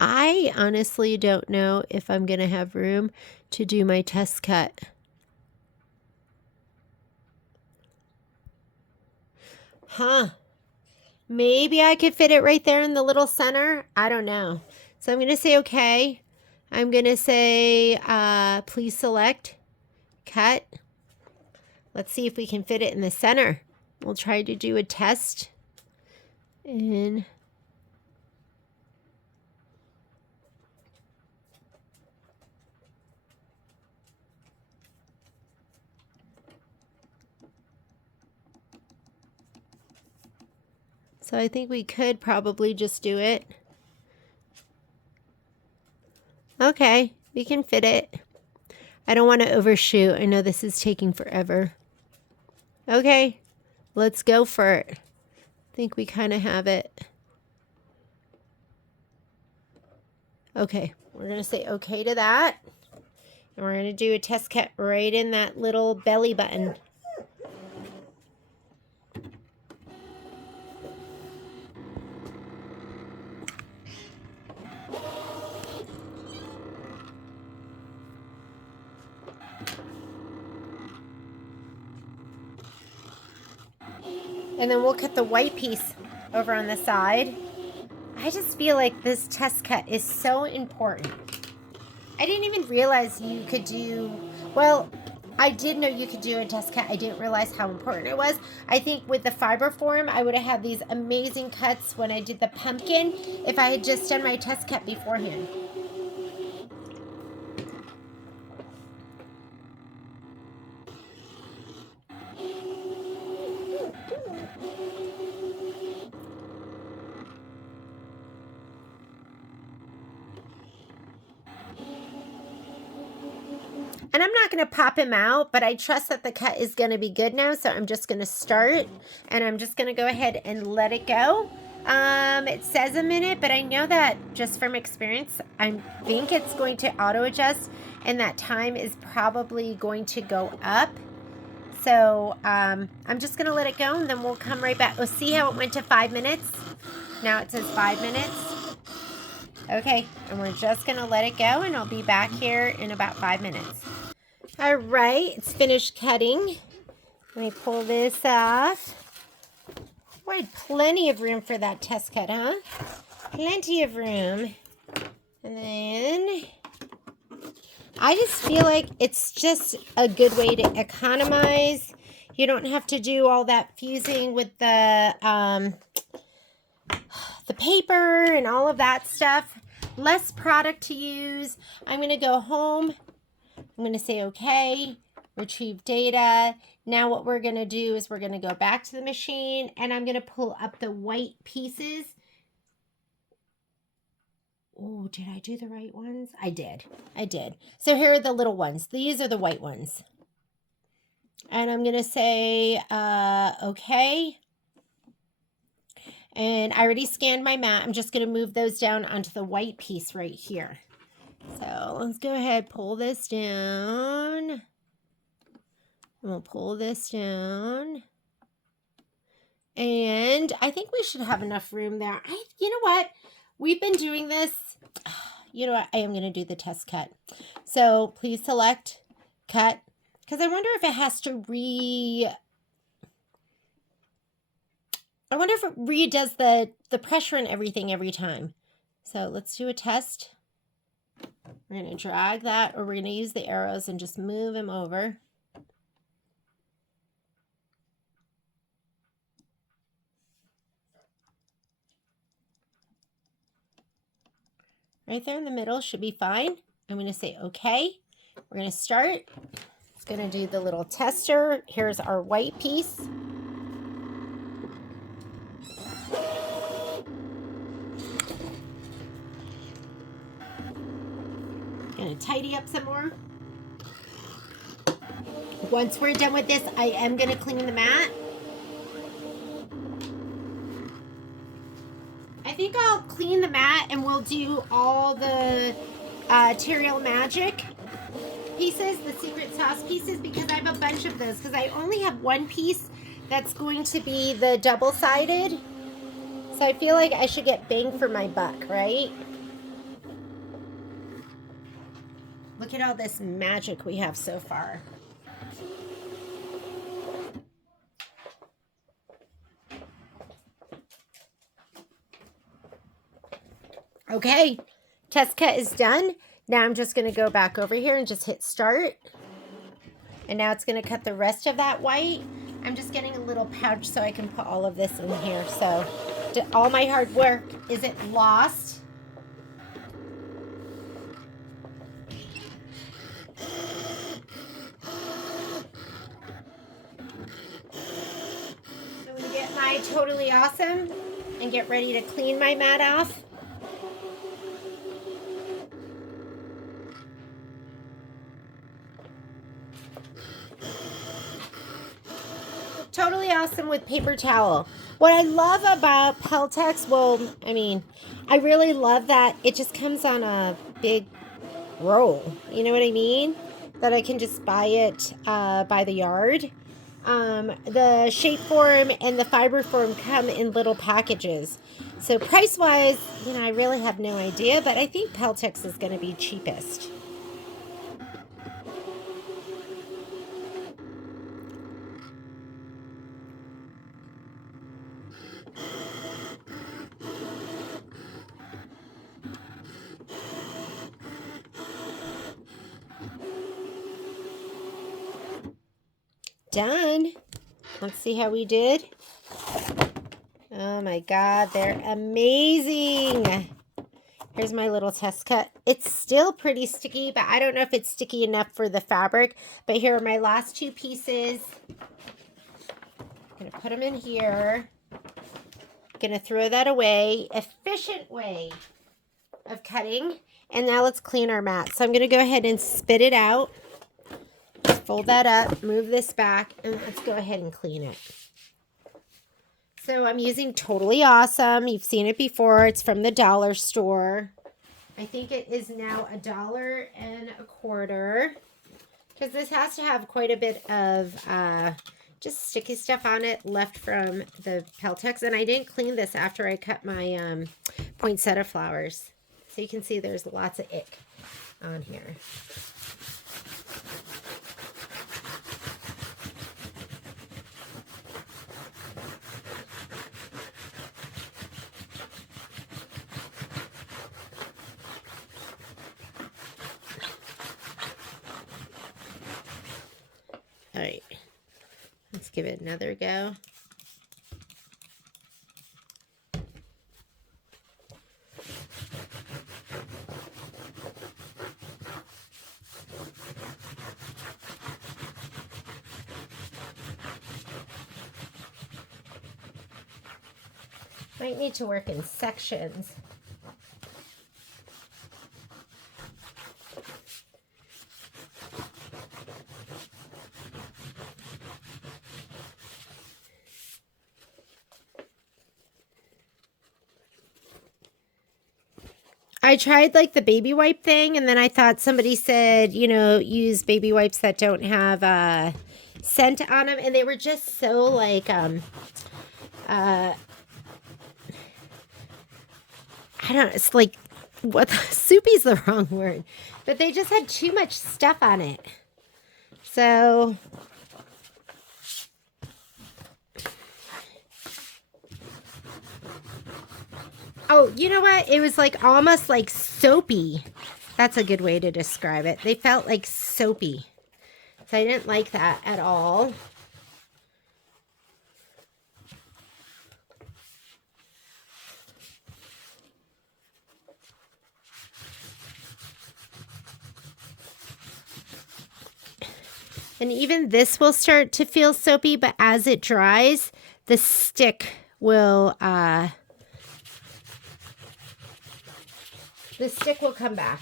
I honestly don't know if I'm going to have room to do my test cut. Maybe I could fit it right there in the little center. I don't know. So I'm going to say okay. I'm going to say please select, cut. Let's see if we can fit it in the center. We'll try to do a test. And so I think we could probably just do it. Okay, we can fit it. I don't want to overshoot. I know this is taking forever. Okay, let's go for it. I think we kind of have it. Okay, we're going to say okay to that. And we're going to do a test cut right in that little belly button. And then we'll cut the white piece over on the side. I just feel like this test cut is so important. I didn't even realize you could do, well, I did know you could do a test cut. I didn't realize how important it was. I think with the fiber form, I would have had these amazing cuts when I did the pumpkin if I had just done my test cut beforehand. And I'm not going to pop him out, but I trust that the cut is going to be good now. So I'm just going to start and I'm just going to go ahead and let it go. It says a minute, but I know that just from experience, I think it's going to auto adjust and that time is probably going to go up. So I'm just going to let it go and then we'll come right back. Oh, see how it went to 5 minutes? Now it says 5 minutes. Okay, and we're just going to let it go and I'll be back here in about 5 minutes. All right, it's finished cutting. Let me pull this off. Boy, I had plenty of room for that test cut, huh? Plenty of room. And then I just feel like it's just a good way to economize. You don't have to do all that fusing with the the paper and all of that stuff. Less product to use. I'm going to go home. I'm going to say okay, retrieve data. Now what we're going to do is we're going to go back to the machine and I'm going to pull up the white pieces. Oh, did I do the right ones? I did. So here are the little ones. These are the white ones. And I'm going to say okay. And I already scanned my mat. I'm just going to move those down onto the white piece right here. So let's go ahead, pull this down. We'll pull this down. And I think we should have enough room there. You know what? We've been doing this. You know what? I am going to do the test cut. So please select cut. Because I wonder if it has to I wonder if it redoes the pressure and everything every time. So let's do a test. We're going to drag that, or we're going to use the arrows and just move them over. Right there in the middle should be fine. I'm going to say okay. We're going to start. It's going to do the little tester. Here's our white piece. Going to tidy up some more. Once we're done with this, I am going to clean the mat. I think I'll clean the mat and we'll do all the Terrial Magic pieces, the secret sauce pieces, because I have a bunch of those, because I only have one piece that's going to be the double-sided. So I feel like I should get bang for my buck, right? Look at all this magic we have so far. Okay, test cut is done. Now I'm just going to go back over here and just hit start. And now it's going to cut the rest of that white. I'm just getting a little pouch so I can put all of this in here. So all my hard work, is it lost? So we get my Totally Awesome and get ready to clean my mat off. Totally Awesome with paper towel. What I love about Peltex, well, I mean, I really love that it just comes on a big roll. You know what I mean? That I can just buy it by the yard. The shape form and the fiber form come in little packages. So price-wise, you know, I really have no idea, but I think Peltex is going to be cheapest. Done. Let's see how we did. Oh my God, they're amazing. Here's my little test cut. It's still pretty sticky, but I don't know if it's sticky enough for the fabric. But here are my last two pieces. I'm going to put them in here. Going to throw that away. Efficient way of cutting. And now let's clean our mat. So I'm going to go ahead and spit it out. Fold that up, move this back, and let's go ahead and clean it. So I'm using Totally Awesome. You've seen it before. It's from the dollar store. I think it is now $1.25, because this has to have quite a bit of just sticky stuff on it left from the Peltex. And I didn't clean this after I cut my poinsettia flowers. So you can see there's lots of ick on here. All right, let's give it another go. Might need to work in sections. I tried like the baby wipe thing, and then I thought somebody said, you know, use baby wipes that don't have scent on them, and they were just so like I don't know, it's like what soupy's the wrong word, but they just had too much stuff on it. So oh, you know what? It was like almost like soapy. That's a good way to describe it. They felt like soapy. So I didn't like that at all. And even this will start to feel soapy, but as it dries, the stick will come back.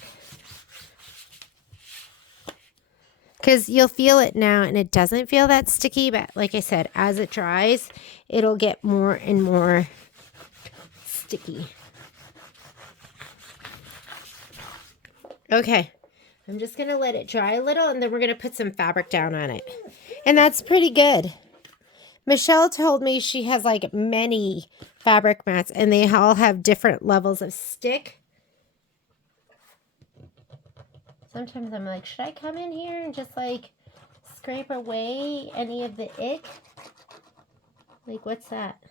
Because you'll feel it now and it doesn't feel that sticky, but like I said, as it dries, it'll get more and more sticky. Okay, I'm just going to let it dry a little, and then we're going to put some fabric down on it. And that's pretty good. Michelle told me she has like many fabric mats, and they all have different levels of stick. Sometimes I'm like, should I come in here and just like scrape away any of the ick? Like, what's that?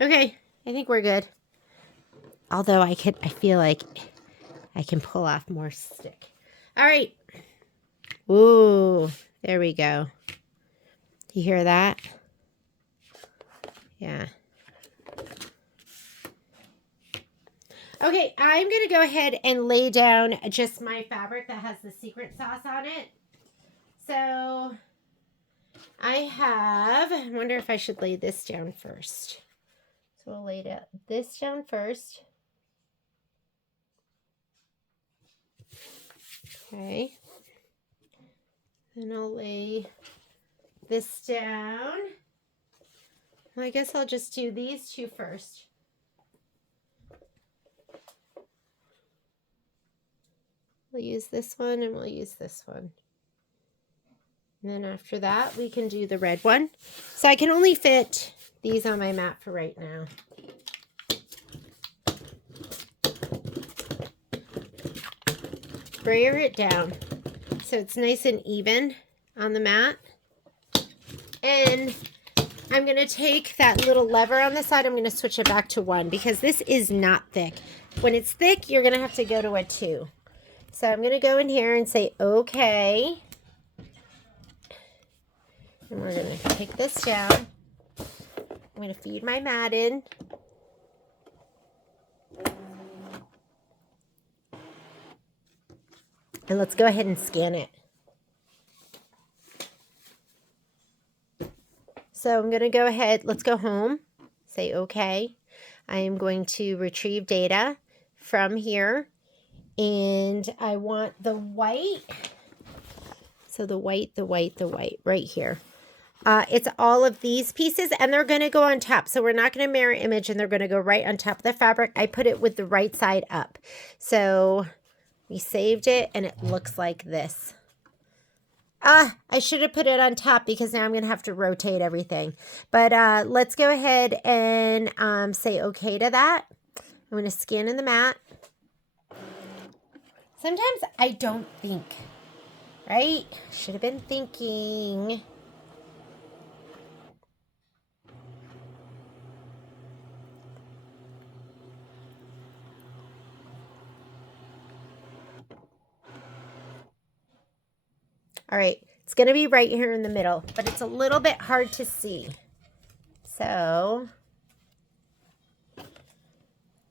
Okay, I think we're good. Although I feel like I can pull off more stick. All right. Ooh, there we go. You hear that? Yeah. Okay, I'm going to go ahead and lay down just my fabric that has the secret sauce on it. So I wonder if I should lay this down first. So we'll lay this down first. Okay. Then I'll lay this down. Well, I guess I'll just do these two first. We'll use this one and we'll use this one. And then after that, we can do the red one. So I can only fit these on my mat for right now. Brayer it down so it's nice and even on the mat. And I'm going to take that little lever on the side. I'm going to switch it back to 1 because this is not thick. When it's thick, you're going to have to go to a 2. So I'm going to go in here and say, okay. And we're going to take this down. I'm going to feed my mat in. And let's go ahead and scan it. So I'm going to go ahead, let's go home, say okay. I am going to retrieve data from here, and I want the white. So the white right here. It's all of these pieces, and they're going to go on top. So we're not going to mirror image, and they're going to go right on top of the fabric. I put it with the right side up. So we saved it, and it looks like this. I should have put it on top because now I'm going to have to rotate everything. But let's go ahead and say okay to that. I'm going to scan in the mat. Sometimes I don't think, right? Should have been thinking. All right, it's going to be right here in the middle, but it's a little bit hard to see. So,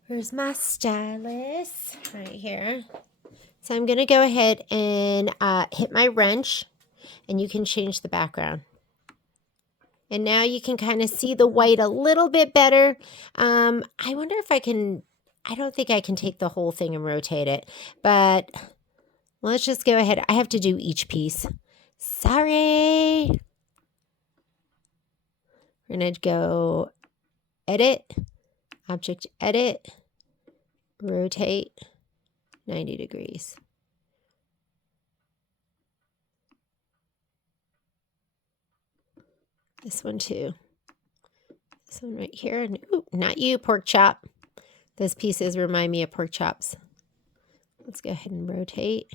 where's my stylus? Right here. So I'm going to go ahead and hit my wrench, and you can change the background. And now you can kind of see the white a little bit better. I wonder if I can, I don't think I can take the whole thing and rotate it, but let's just go ahead. I have to do each piece. Sorry. We're going to go edit, object edit, rotate 90 degrees. This one too. This one right here. Ooh, not you, pork chop. Those pieces remind me of pork chops. Let's go ahead and rotate.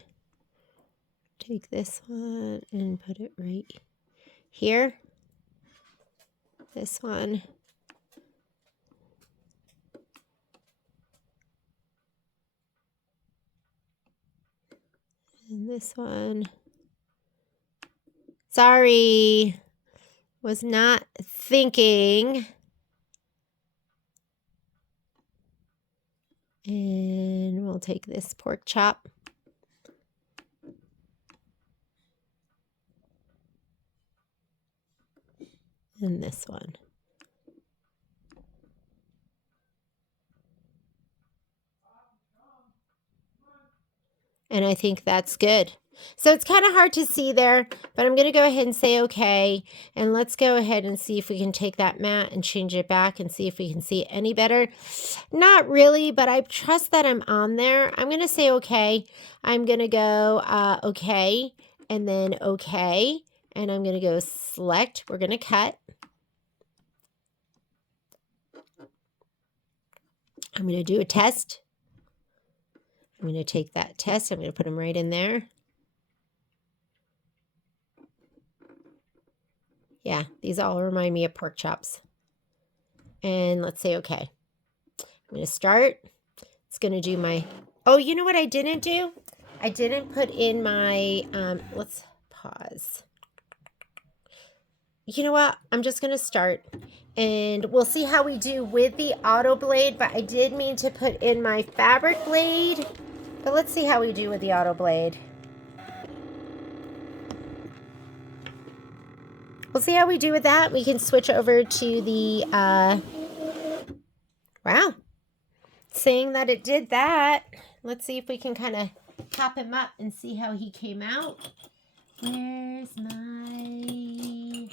Take this one and put it right here. This one. And this one. Sorry. Was not thinking. And we'll take this pork chop. And this one. And I think that's good. So it's kind of hard to see there, but I'm going to go ahead and say okay. And let's go ahead and see if we can take that mat and change it back and see if we can see it any better. Not really, but I trust that I'm on there. I'm going to say okay. I'm going to go okay, and then okay. And I'm going to go select. We're going to cut. I'm going to do a test. I'm going to take that test. I'm going to put them right in there. Yeah, these all remind me of pork chops. And let's say okay. I'm going to start. It's going to do my... Oh, you know what I didn't do? I didn't put in my... let's pause. You know what? I'm just going to start. And we'll see how we do with the auto blade. But I did mean to put in my fabric blade. But let's see how we do with the auto blade. We'll see how we do with that. We can switch over to the, wow, saying that it did that. Let's see if we can kind of pop him up and see how he came out. Where's my,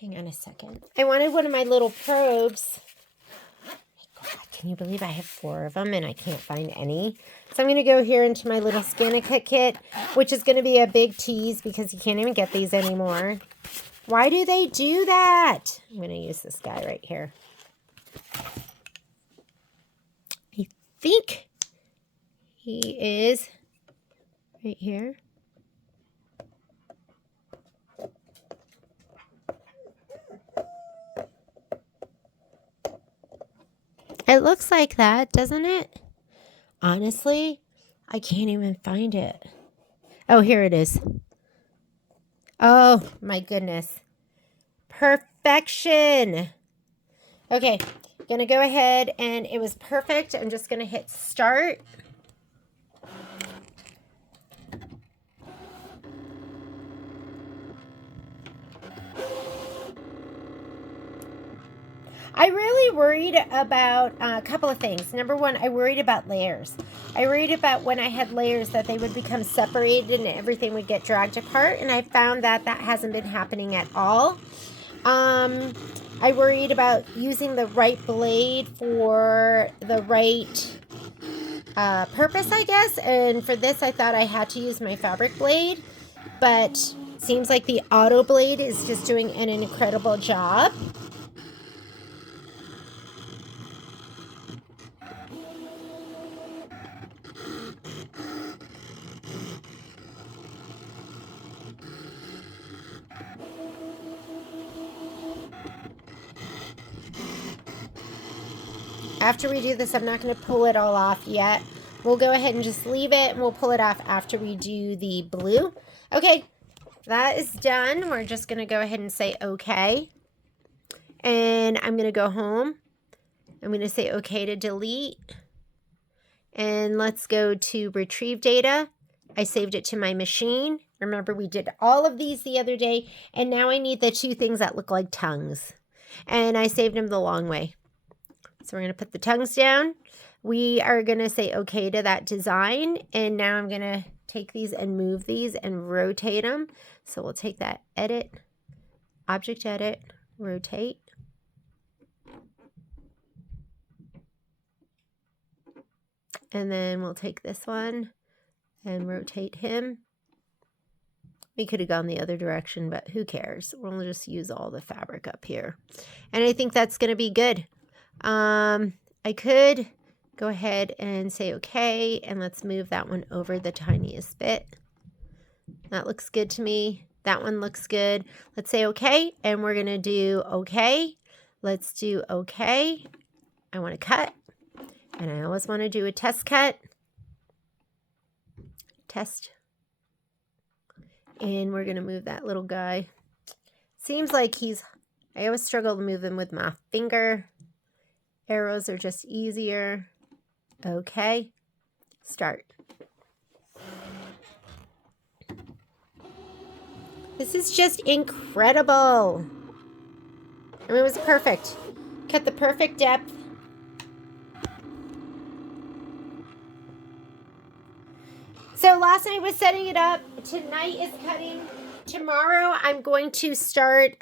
hang on a second. I wanted one of my little probes. God, can you believe I have 4 of them and I can't find any? So I'm going to go here into my little Scan and Cut kit, which is going to be a big tease because you can't even get these anymore. Why do they do that? I'm going to use this guy right here. I think he is right here. It looks like that, doesn't it? Honestly, I can't even find it. Oh, here it is. Oh, my goodness. Perfection. Okay, gonna go ahead and it was perfect. I'm just gonna hit start. I really worried about a couple of things. Number one, I worried about layers. I worried about when I had layers that they would become separated and everything would get dragged apart. And I found that that hasn't been happening at all. I worried about using the right blade for the right purpose, I guess. And for this, I thought I had to use my fabric blade. But seems like the auto blade is just doing an incredible job. After we do this, I'm not going to pull it all off yet. We'll go ahead and just leave it, and we'll pull it off after we do the blue. Okay, that is done. We're just going to go ahead and say okay. And I'm going to go home. I'm going to say okay to delete. And let's go to retrieve data. I saved it to my machine. Remember, we did all of these the other day, and now I need the two things that look like tongues. And I saved them the long way. So we're going to put the tongues down. We are going to say okay to that design. And now I'm going to take these and move these and rotate them. So we'll take that edit, object edit, rotate. And then we'll take this one and rotate him. We could have gone the other direction, but who cares? We'll just use all the fabric up here. And I think that's going to be good. I could go ahead and say okay, and let's move that one over the tiniest bit. That looks good to me. That one looks good. Let's say okay, and we're going to do okay. Let's do okay. I want to cut, and I always want to do a test cut. Test. And we're going to move that little guy. Seems like I always struggle to move him with my finger. Arrows are just easier. Okay. Start. This is just incredible. I mean, it was perfect. Cut the perfect depth. So last night was setting it up. Tonight is cutting. Tomorrow I'm going to start,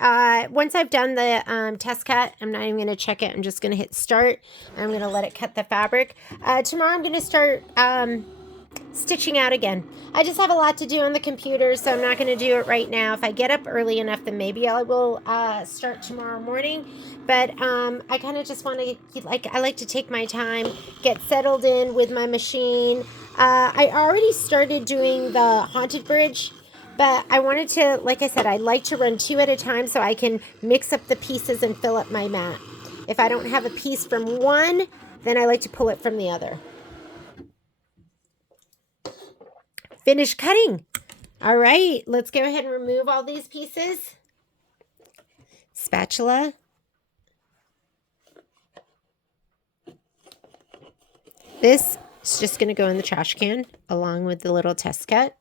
once I've done the test cut, I'm not even going to check it. I'm just going to hit start. I'm going to let it cut the fabric. Tomorrow I'm going to start stitching out again. I just have a lot to do on the computer, so I'm not going to do it right now. If I get up early enough, then maybe I will start tomorrow morning. But I kind of just want to, I like to take my time, get settled in with my machine. I already started doing the haunted bridge, but I wanted to, like I said, I like to run 2 at a time so I can mix up the pieces and fill up my mat. If I don't have a piece from one, then I like to pull it from the other. Finish cutting. All right, let's go ahead and remove all these pieces. Spatula. This is just going to go in the trash can along with the little test cut.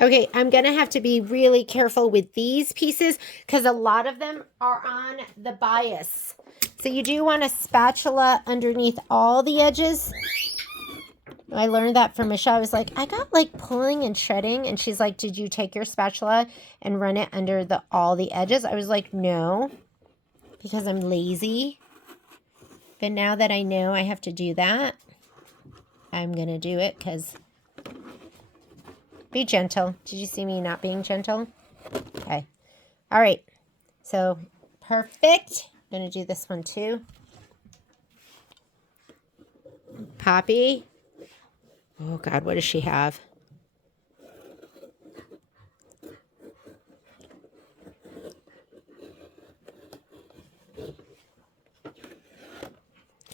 Okay, I'm going to have to be really careful with these pieces because a lot of them are on the bias. So you do want a spatula underneath all the edges. I learned that from Michelle. I was like, I got like pulling and shredding. And she's like, did you take your spatula and run it under all the edges? I was like, no, because I'm lazy. But now that I know I have to do that, I'm going to do it because... Be gentle. Did you see me not being gentle? Okay. All right. So, perfect. I'm going to do this one too. Poppy. Oh, God. What does she have?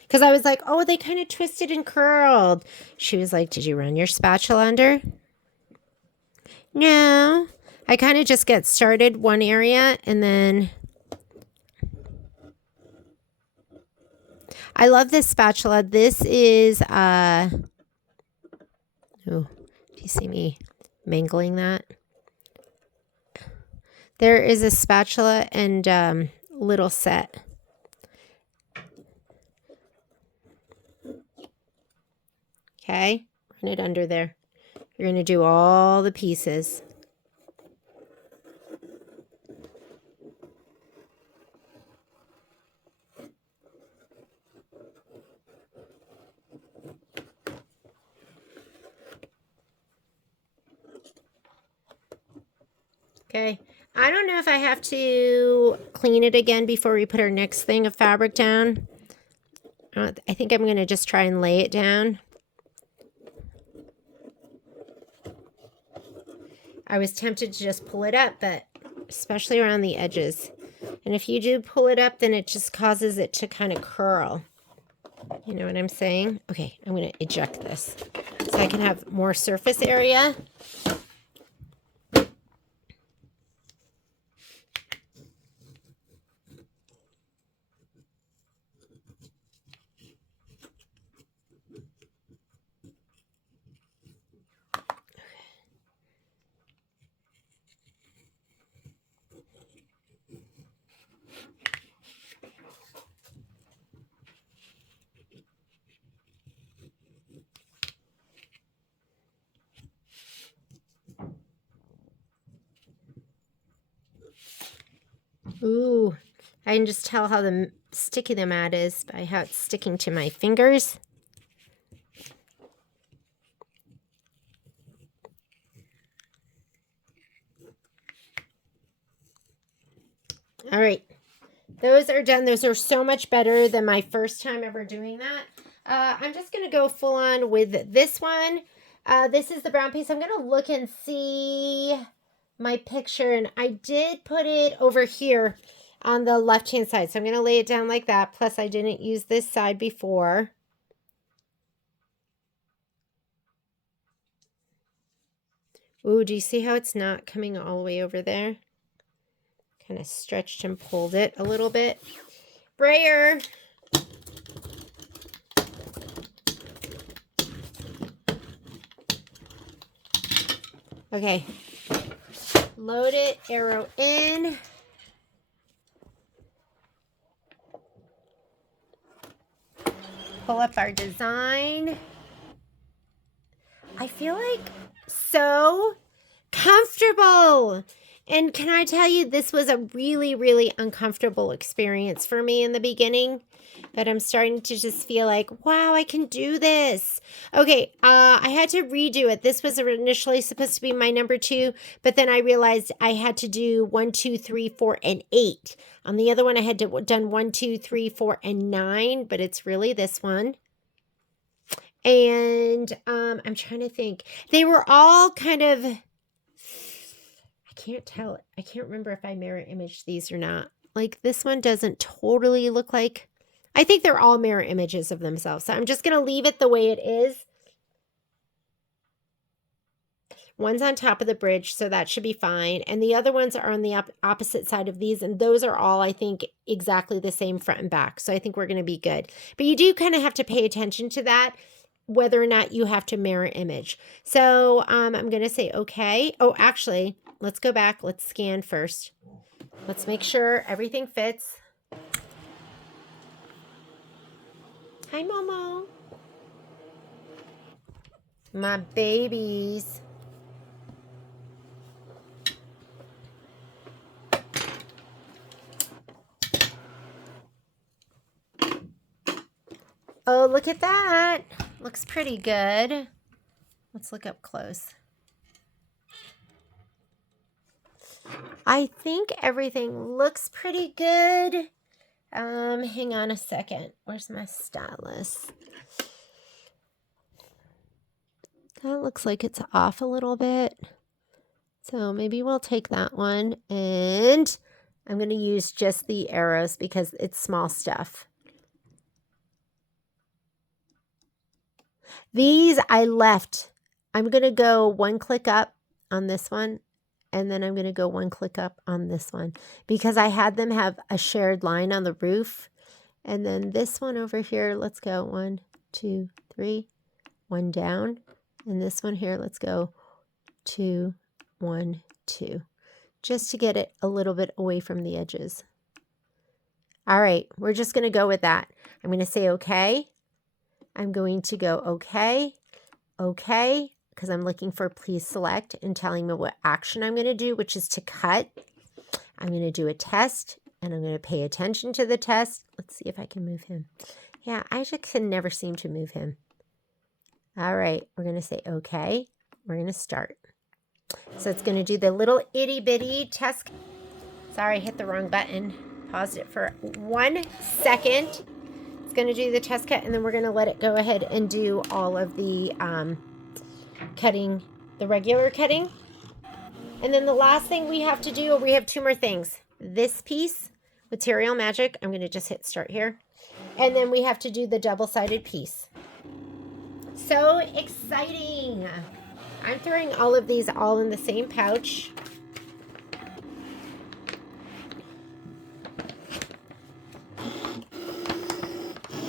Because I was like, oh, they kind of twisted and curled. She was like, did you run your spatula under? No, I kind of just get started one area and then I love this spatula. This is, oh, do you see me mangling that? There is a spatula and little set. Okay, run it under there. You're going to do all the pieces. Okay. I don't know if I have to clean it again before we put our next thing of fabric down. I think I'm going to just try and lay it down. I was tempted to just pull it up, but especially around the edges. And if you do pull it up, then it just causes it to kind of curl. You know what I'm saying? Okay, I'm going to eject this so I can have more surface area. Ooh, I can just tell how sticky the mat is by how it's sticking to my fingers. All right, those are done. Those are so much better than my first time ever doing that. I'm just going to go full on with this one. This is the brown piece. I'm going to look and see my picture, and I did put it over here on the left-hand side. So I'm going to lay it down like that. Plus, I didn't use this side before. Ooh, do you see how it's not coming all the way over there? Kind of stretched and pulled it a little bit. Brayer. Okay. Load it, arrow in. Pull up our design. I feel like so comfortable. And can I tell you, this was a really, really uncomfortable experience for me in the beginning. But I'm starting to just feel like, wow, I can do this. Okay, I had to redo it. This was initially supposed to be my number 2, but then I realized I had to do 1, 2, 3, 4, and 8. On the other one, I had to done 1, 2, 3, 4, and 9, but it's really this one. And I'm trying to think. They were all kind of, I can't tell. I can't remember if I mirror imaged these or not. Like this one doesn't totally look like, I think they're all mirror images of themselves. So I'm just going to leave it the way it is. One's on top of the bridge, so that should be fine. And the other ones are on the opposite side of these. And those are all, I think, exactly the same front and back. So I think we're going to be good. But you do kind of have to pay attention to that, whether or not you have to mirror image. So I'm going to say, okay. Oh, actually, let's go back. Let's scan first. Let's make sure everything fits. Hi, Momo. My babies. Oh, look at that. Looks pretty good. Let's look up close. I think everything looks pretty good. Hang on a second. Where's my stylus? That looks like it's off a little bit. So maybe we'll take that one, and I'm going to use just the arrows because it's small stuff. These I left. I'm going to go 1 click up on this one, and then I'm going to go 1 click up on this one because I had them have a shared line on the roof. And then this one over here, let's go 1, 2, 3, 1 down. And this one here, let's go 2, 1, 2, just to get it a little bit away from the edges. All right, we're just going to go with that. I'm going to say okay. I'm going to go okay, okay, because I'm looking for please select and telling me what action I'm going to do, which is to cut. I'm going to do a test, and I'm going to pay attention to the test. Let's see if I can move him. Yeah, I just can never seem to move him. All right, we're going to say okay. We're going to start. So it's going to do the little itty bitty test. Sorry, I hit the wrong button. Paused it for 1 second. It's going to do the test cut, and then we're going to let it go ahead and do all of the cutting, the regular cutting. And then the last thing we have to do, we have 2 more things. This piece, Material Magic, I'm going to just hit start here. And then we have to do the double-sided piece. So exciting. I'm throwing all of these all in the same pouch.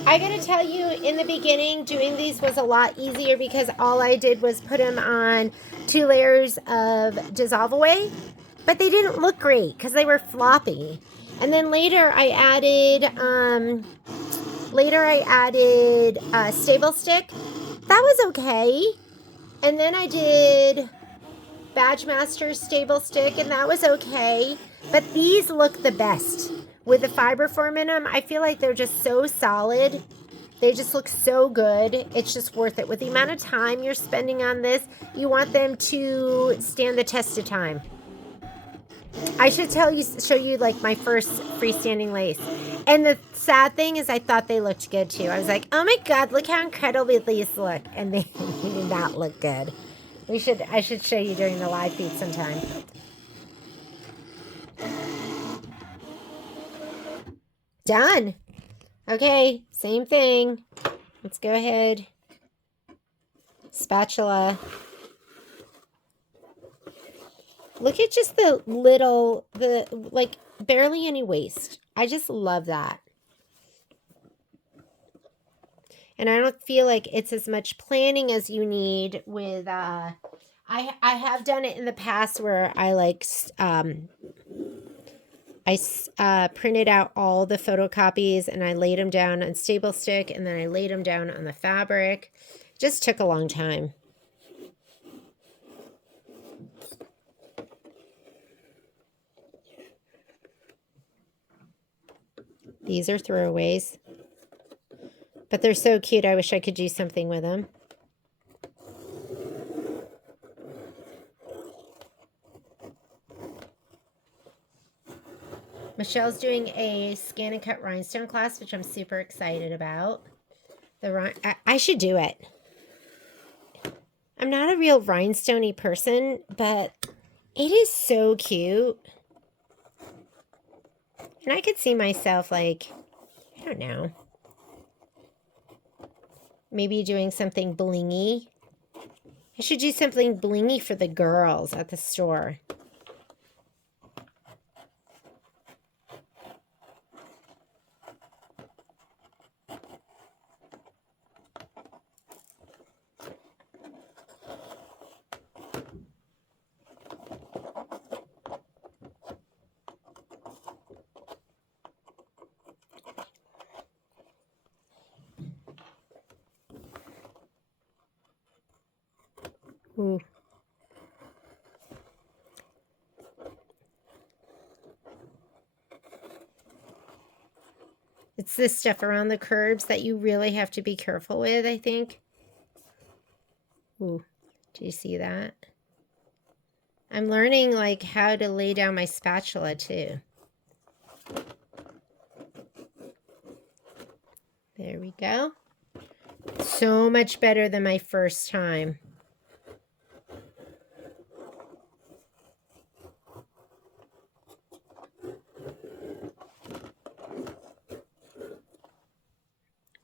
I gotta tell you, in the beginning, doing these was a lot easier because all I did was put them on 2 layers of Dissolve Away, but they didn't look great because they were floppy. And then later I added, Stable Stick. That was okay. And then I did Badgemaster stable stick, and that was okay. But these look the best. With the fiber form in them, I feel like they're just so solid. They just look so good. It's just worth it. With the amount of time you're spending on this, you want them to stand the test of time. I should show you like my first freestanding lace. And the sad thing is I thought they looked good too. I was like, oh my God, look how incredible these look. And they did not look good. I should show you during the live feed sometime. Done. Okay, same thing. Let's go ahead. Spatula. Look at just the little, like barely any waste. I just love that. And I don't feel like it's as much planning as you need with, I have done it in the past where I like, printed out all the photocopies and I laid them down on stable stick and then I laid them down on the fabric. Just took a long time. These are throwaways, but they're so cute. I wish I could do something with them. Michelle's doing a scan and cut rhinestone class, which I'm super excited about. I should do it. I'm not a real rhinestoney person, but it is so cute. And I could see myself like, I don't know, maybe doing something blingy. I should do something blingy for the girls at the store. Ooh. It's this stuff around the curbs that you really have to be careful with, I think. Ooh, do you see that? I'm learning like how to lay down my spatula too. There we go. So much better than my first time.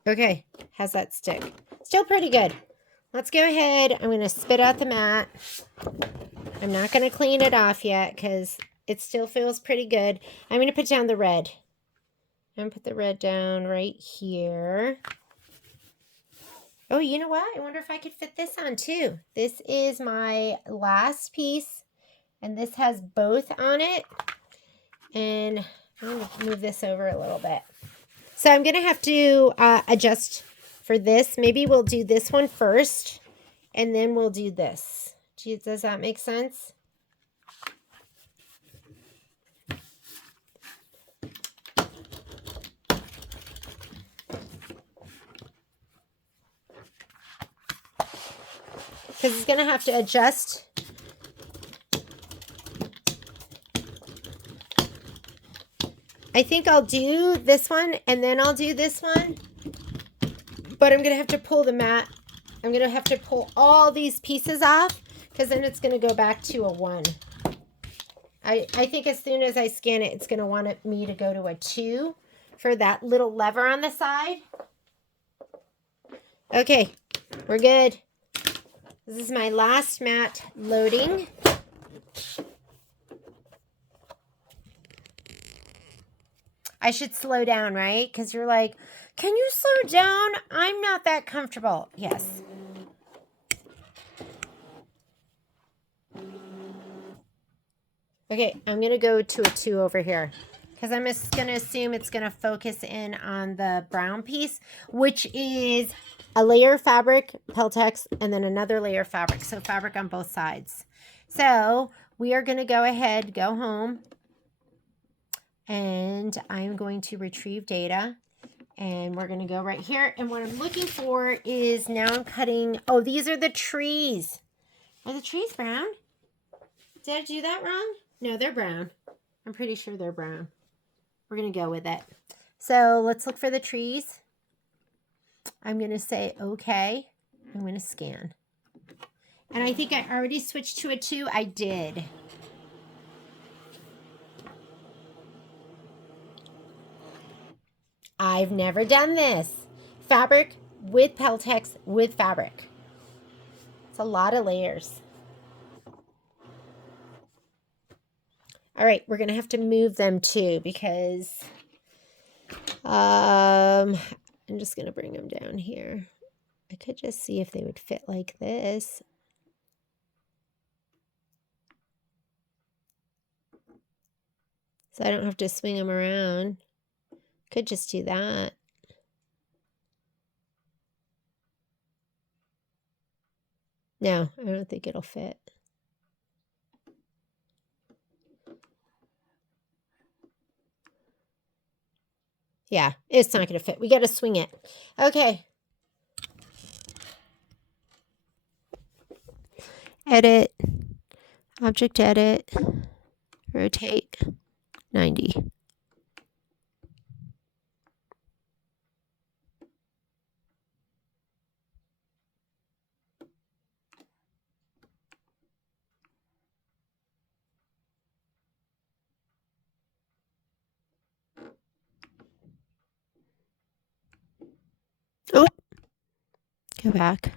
Okay, how's that stick? Still pretty good. Let's go ahead. I'm going to spit out the mat. I'm not going to clean it off yet because it still feels pretty good. I'm going to put down the red. I'm going to put the red down right here. Oh, you know what? I wonder if I could fit this on too. This is my last piece, and this has both on it. And I'm going to move this over a little bit. So I'm going to have to adjust for this. Maybe we'll do this one first, and then we'll do this. Does that make sense? Because it's going to have to adjust. I think I'll do this one and then I'll do this one. But I'm going to have to pull the mat. I'm going to have to pull all these pieces off because then it's going to go back to a 1. I think as soon as I scan it, it's going to want me to go to a 2 for that little lever on the side. Okay, we're good. This is my last mat loading. I should slow down, right? Because you're like, can you slow down? I'm not that comfortable. Yes. Okay, I'm going to go to a 2 over here. Because I'm just going to assume it's going to focus in on the brown piece, which is a layer of fabric, Peltex, and then another layer of fabric. So fabric on both sides. So we are going to go ahead, go home, and I'm going to retrieve data. And we're going to go right here. And what I'm looking for is now I'm cutting. Oh, these are the trees. Are the trees brown? Did I do that wrong? No, they're brown. I'm pretty sure they're brown. We're going to go with it. So let's look for the trees. I'm going to say, okay. I'm going to scan. And I think I already switched to a 2. I did. I've never done this. Fabric with Peltex with fabric. It's a lot of layers. All right, we're going to have to move them too because I'm just going to bring them down here. I could just see if they would fit like this. So I don't have to swing them around. Could just do that. No, I don't think it'll fit. Yeah, it's not going to fit. We got to swing it. Okay. Edit. Object edit. Rotate. 90. Oh, go back.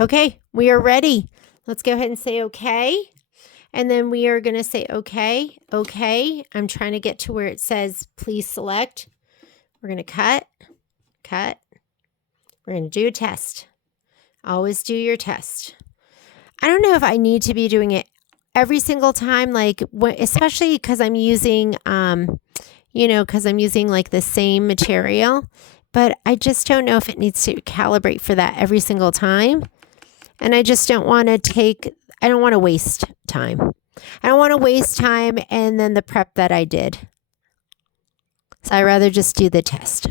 Okay, we are ready. Let's go ahead and say okay. And then we are going to say okay, okay. I'm trying to get to where it says please select. We're going to cut. We're going to do a test. Always do your test. I don't know if I need to be doing it every single time, like especially because I'm using, because I'm using like the same material, but I just don't know if it needs to calibrate for that every single time. And I just don't want to I don't want to waste time. I don't want to waste time and then the prep that I did. So I'd rather just do the test.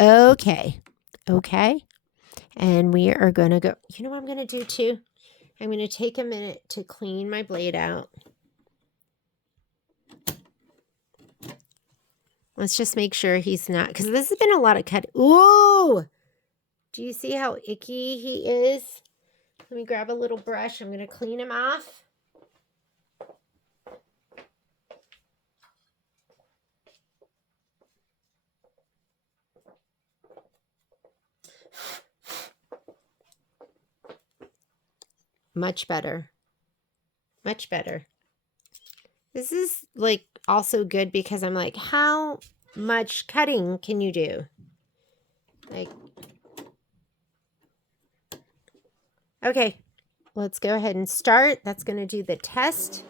Okay. And we are going to go, you know what I'm going to do too? I'm going to take a minute to clean my blade out. Let's just make sure he's not, because this has been a lot of cut. Ooh! Do you see how icky he is? Let me grab a little brush. I'm going to clean him off. Much better. Much better. This is like also good because I'm like, how much cutting can you do? Like, okay, let's go ahead and start. That's going to do the test.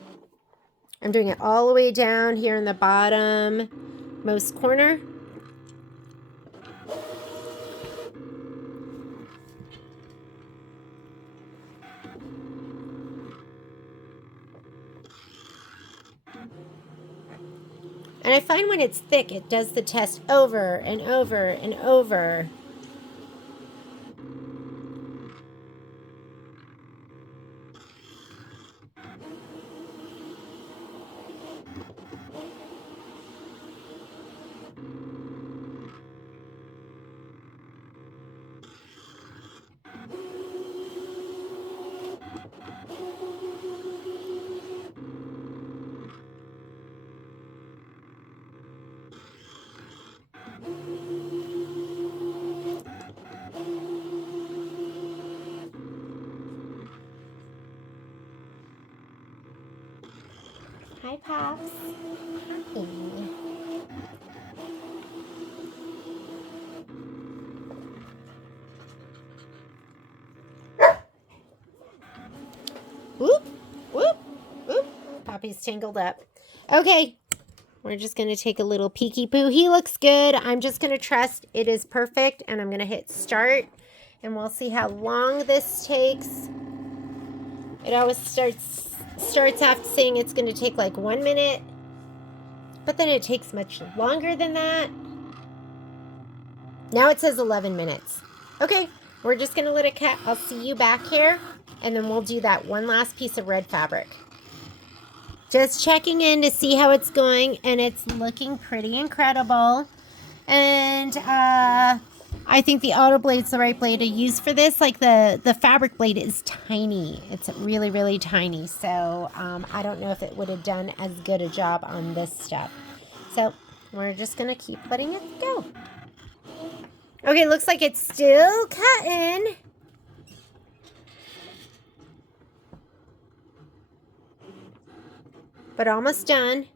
I'm doing it all the way down here in the bottom most corner. And I find when it's thick, it does the test over and over and over. Hi, Pops. Hi. Whoop, whoop, whoop. Poppy's tangled up. Okay, We're just going to take a little peeky poo. He looks good. I'm just going to trust it is perfect, and I'm going to hit start, and we'll see how long this takes. It always starts off saying it's going to take like 1 minute, but then it takes much longer than that. Now it says 11 minutes. Okay, we're just going to let it cut. I'll see you back here, and then we'll do that one last piece of red fabric. Just checking in to see how it's going, and it's looking pretty incredible. And I think the auto blade's the right blade to use for this. Like the fabric blade is tiny. It's really, really tiny. So I don't know if it would have done as good a job on this stuff. So we're just going to keep letting it go. Okay, looks like it's still cutting. But almost done.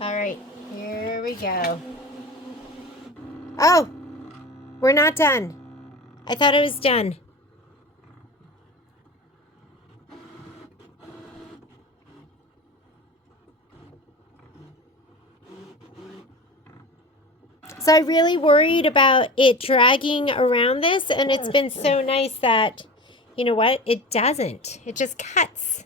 All right, here we go. Oh, we're not done. I thought it was done. So I really worried about it dragging around this, and it's been so nice that, you know what, it doesn't. It just cuts.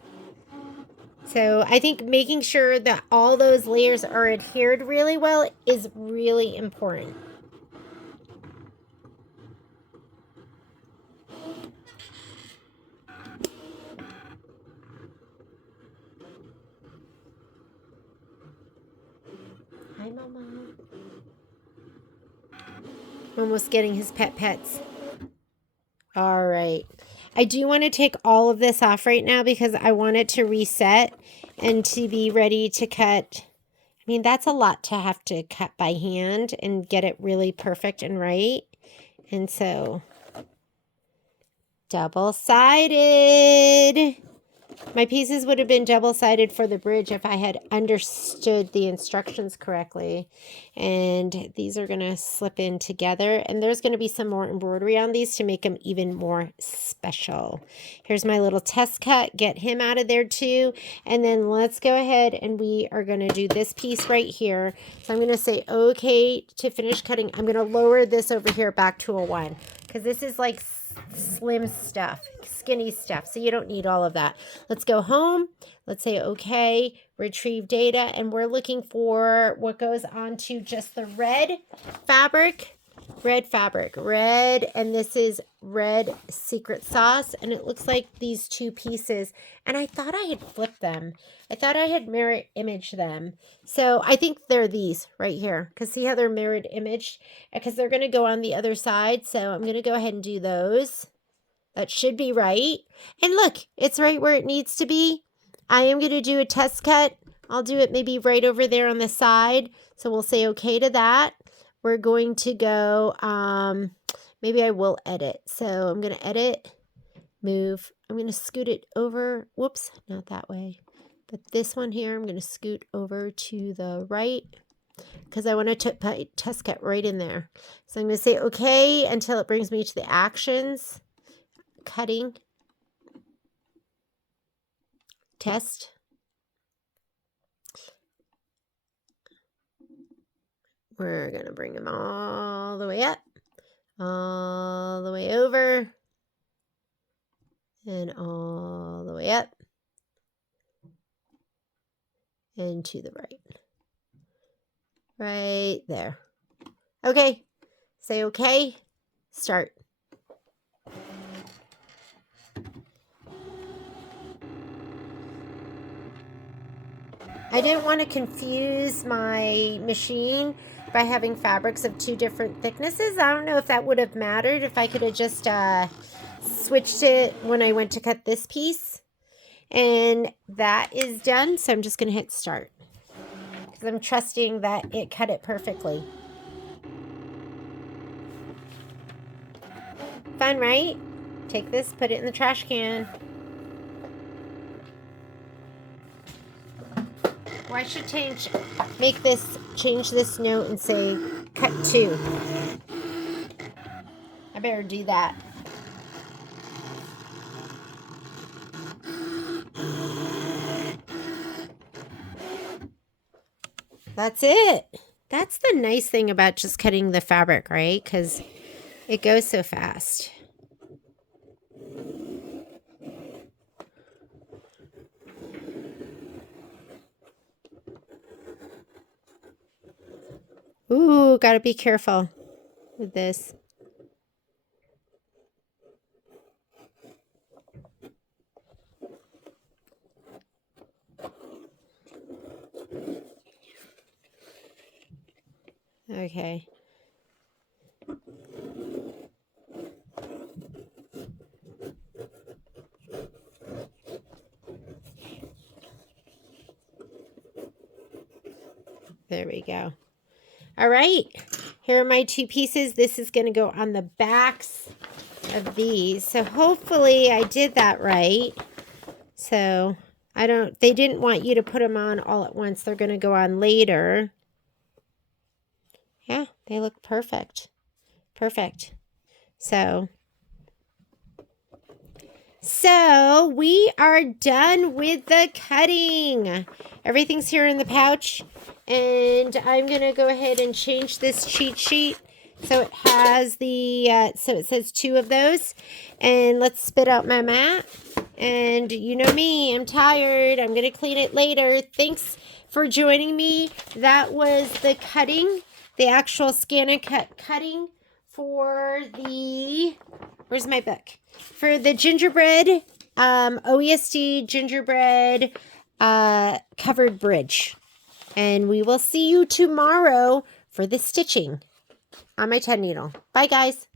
So I think making sure that all those layers are adhered really well is really important. Hi, Mama. Almost getting his pets. All right. I do want to take all of this off right now because I want it to reset and to be ready to cut. I mean, that's a lot to have to cut by hand and get it really perfect and right. And so, double-sided. My pieces would have been double-sided for the bridge if I had understood the instructions correctly. And these are going to slip in together. And there's going to be some more embroidery on these to make them even more special. Here's my little test cut. Get him out of there too. And then let's go ahead and we are going to do this piece right here. So I'm going to say, okay, to finish cutting. I'm going to lower this over here back to a 1 because this is like slim stuff, skinny stuff, so you don't need all of that. Let's go home. Let's say okay, retrieve data, and we're looking for what goes onto just the red fabric, and this is red secret sauce, and it looks like these two pieces, and I thought I had flipped them. I thought I had mirror imaged them. So I think they're these right here, because see how they're mirrored imaged? Because they're going to go on the other side, so I'm going to go ahead and do those. That should be right. And look, it's right where it needs to be. I am going to do a test cut. I'll do it maybe right over there on the side. So we'll say okay to that. We're going to go, maybe I will edit. So I'm going to edit, move. I'm going to scoot it over. Whoops, not that way. But this one here, I'm going to scoot over to the right because I want to put test cut right in there. So I'm going to say okay until it brings me to the actions. Cutting, test, we're going to bring them all the way up, all the way over, and all the way up, and to the right there. Okay, say okay, start. I didn't want to confuse my machine by having fabrics of 2 different thicknesses. I don't know if that would have mattered if I could have just switched it when I went to cut this piece. And that is done, so I'm just going to hit start because I'm trusting that it cut it perfectly. Fun, right? Take this, put it in the trash can. Or I should change this note and say cut 2. I better do that. That's it. That's the nice thing about just cutting the fabric, right? Because it goes so fast. Ooh, gotta be careful with this. Okay. There we go. All right. Here are my two pieces. This is going to go on the backs of these. So hopefully I did that right. So they didn't want you to put them on all at once. They're going to go on later. Yeah, they look perfect. Perfect. So we are done with the cutting. Everything's here in the pouch. And I'm going to go ahead and change this cheat sheet. So it has so it says 2 of those. And let's spit out my mat. And you know me, I'm tired. I'm going to clean it later. Thanks for joining me. That was the cutting, the actual scan and cut cutting for the, where's my book? For the gingerbread, OESD Gingerbread covered bridge. And we will see you tomorrow for the stitching on my 10 needle. Bye, guys.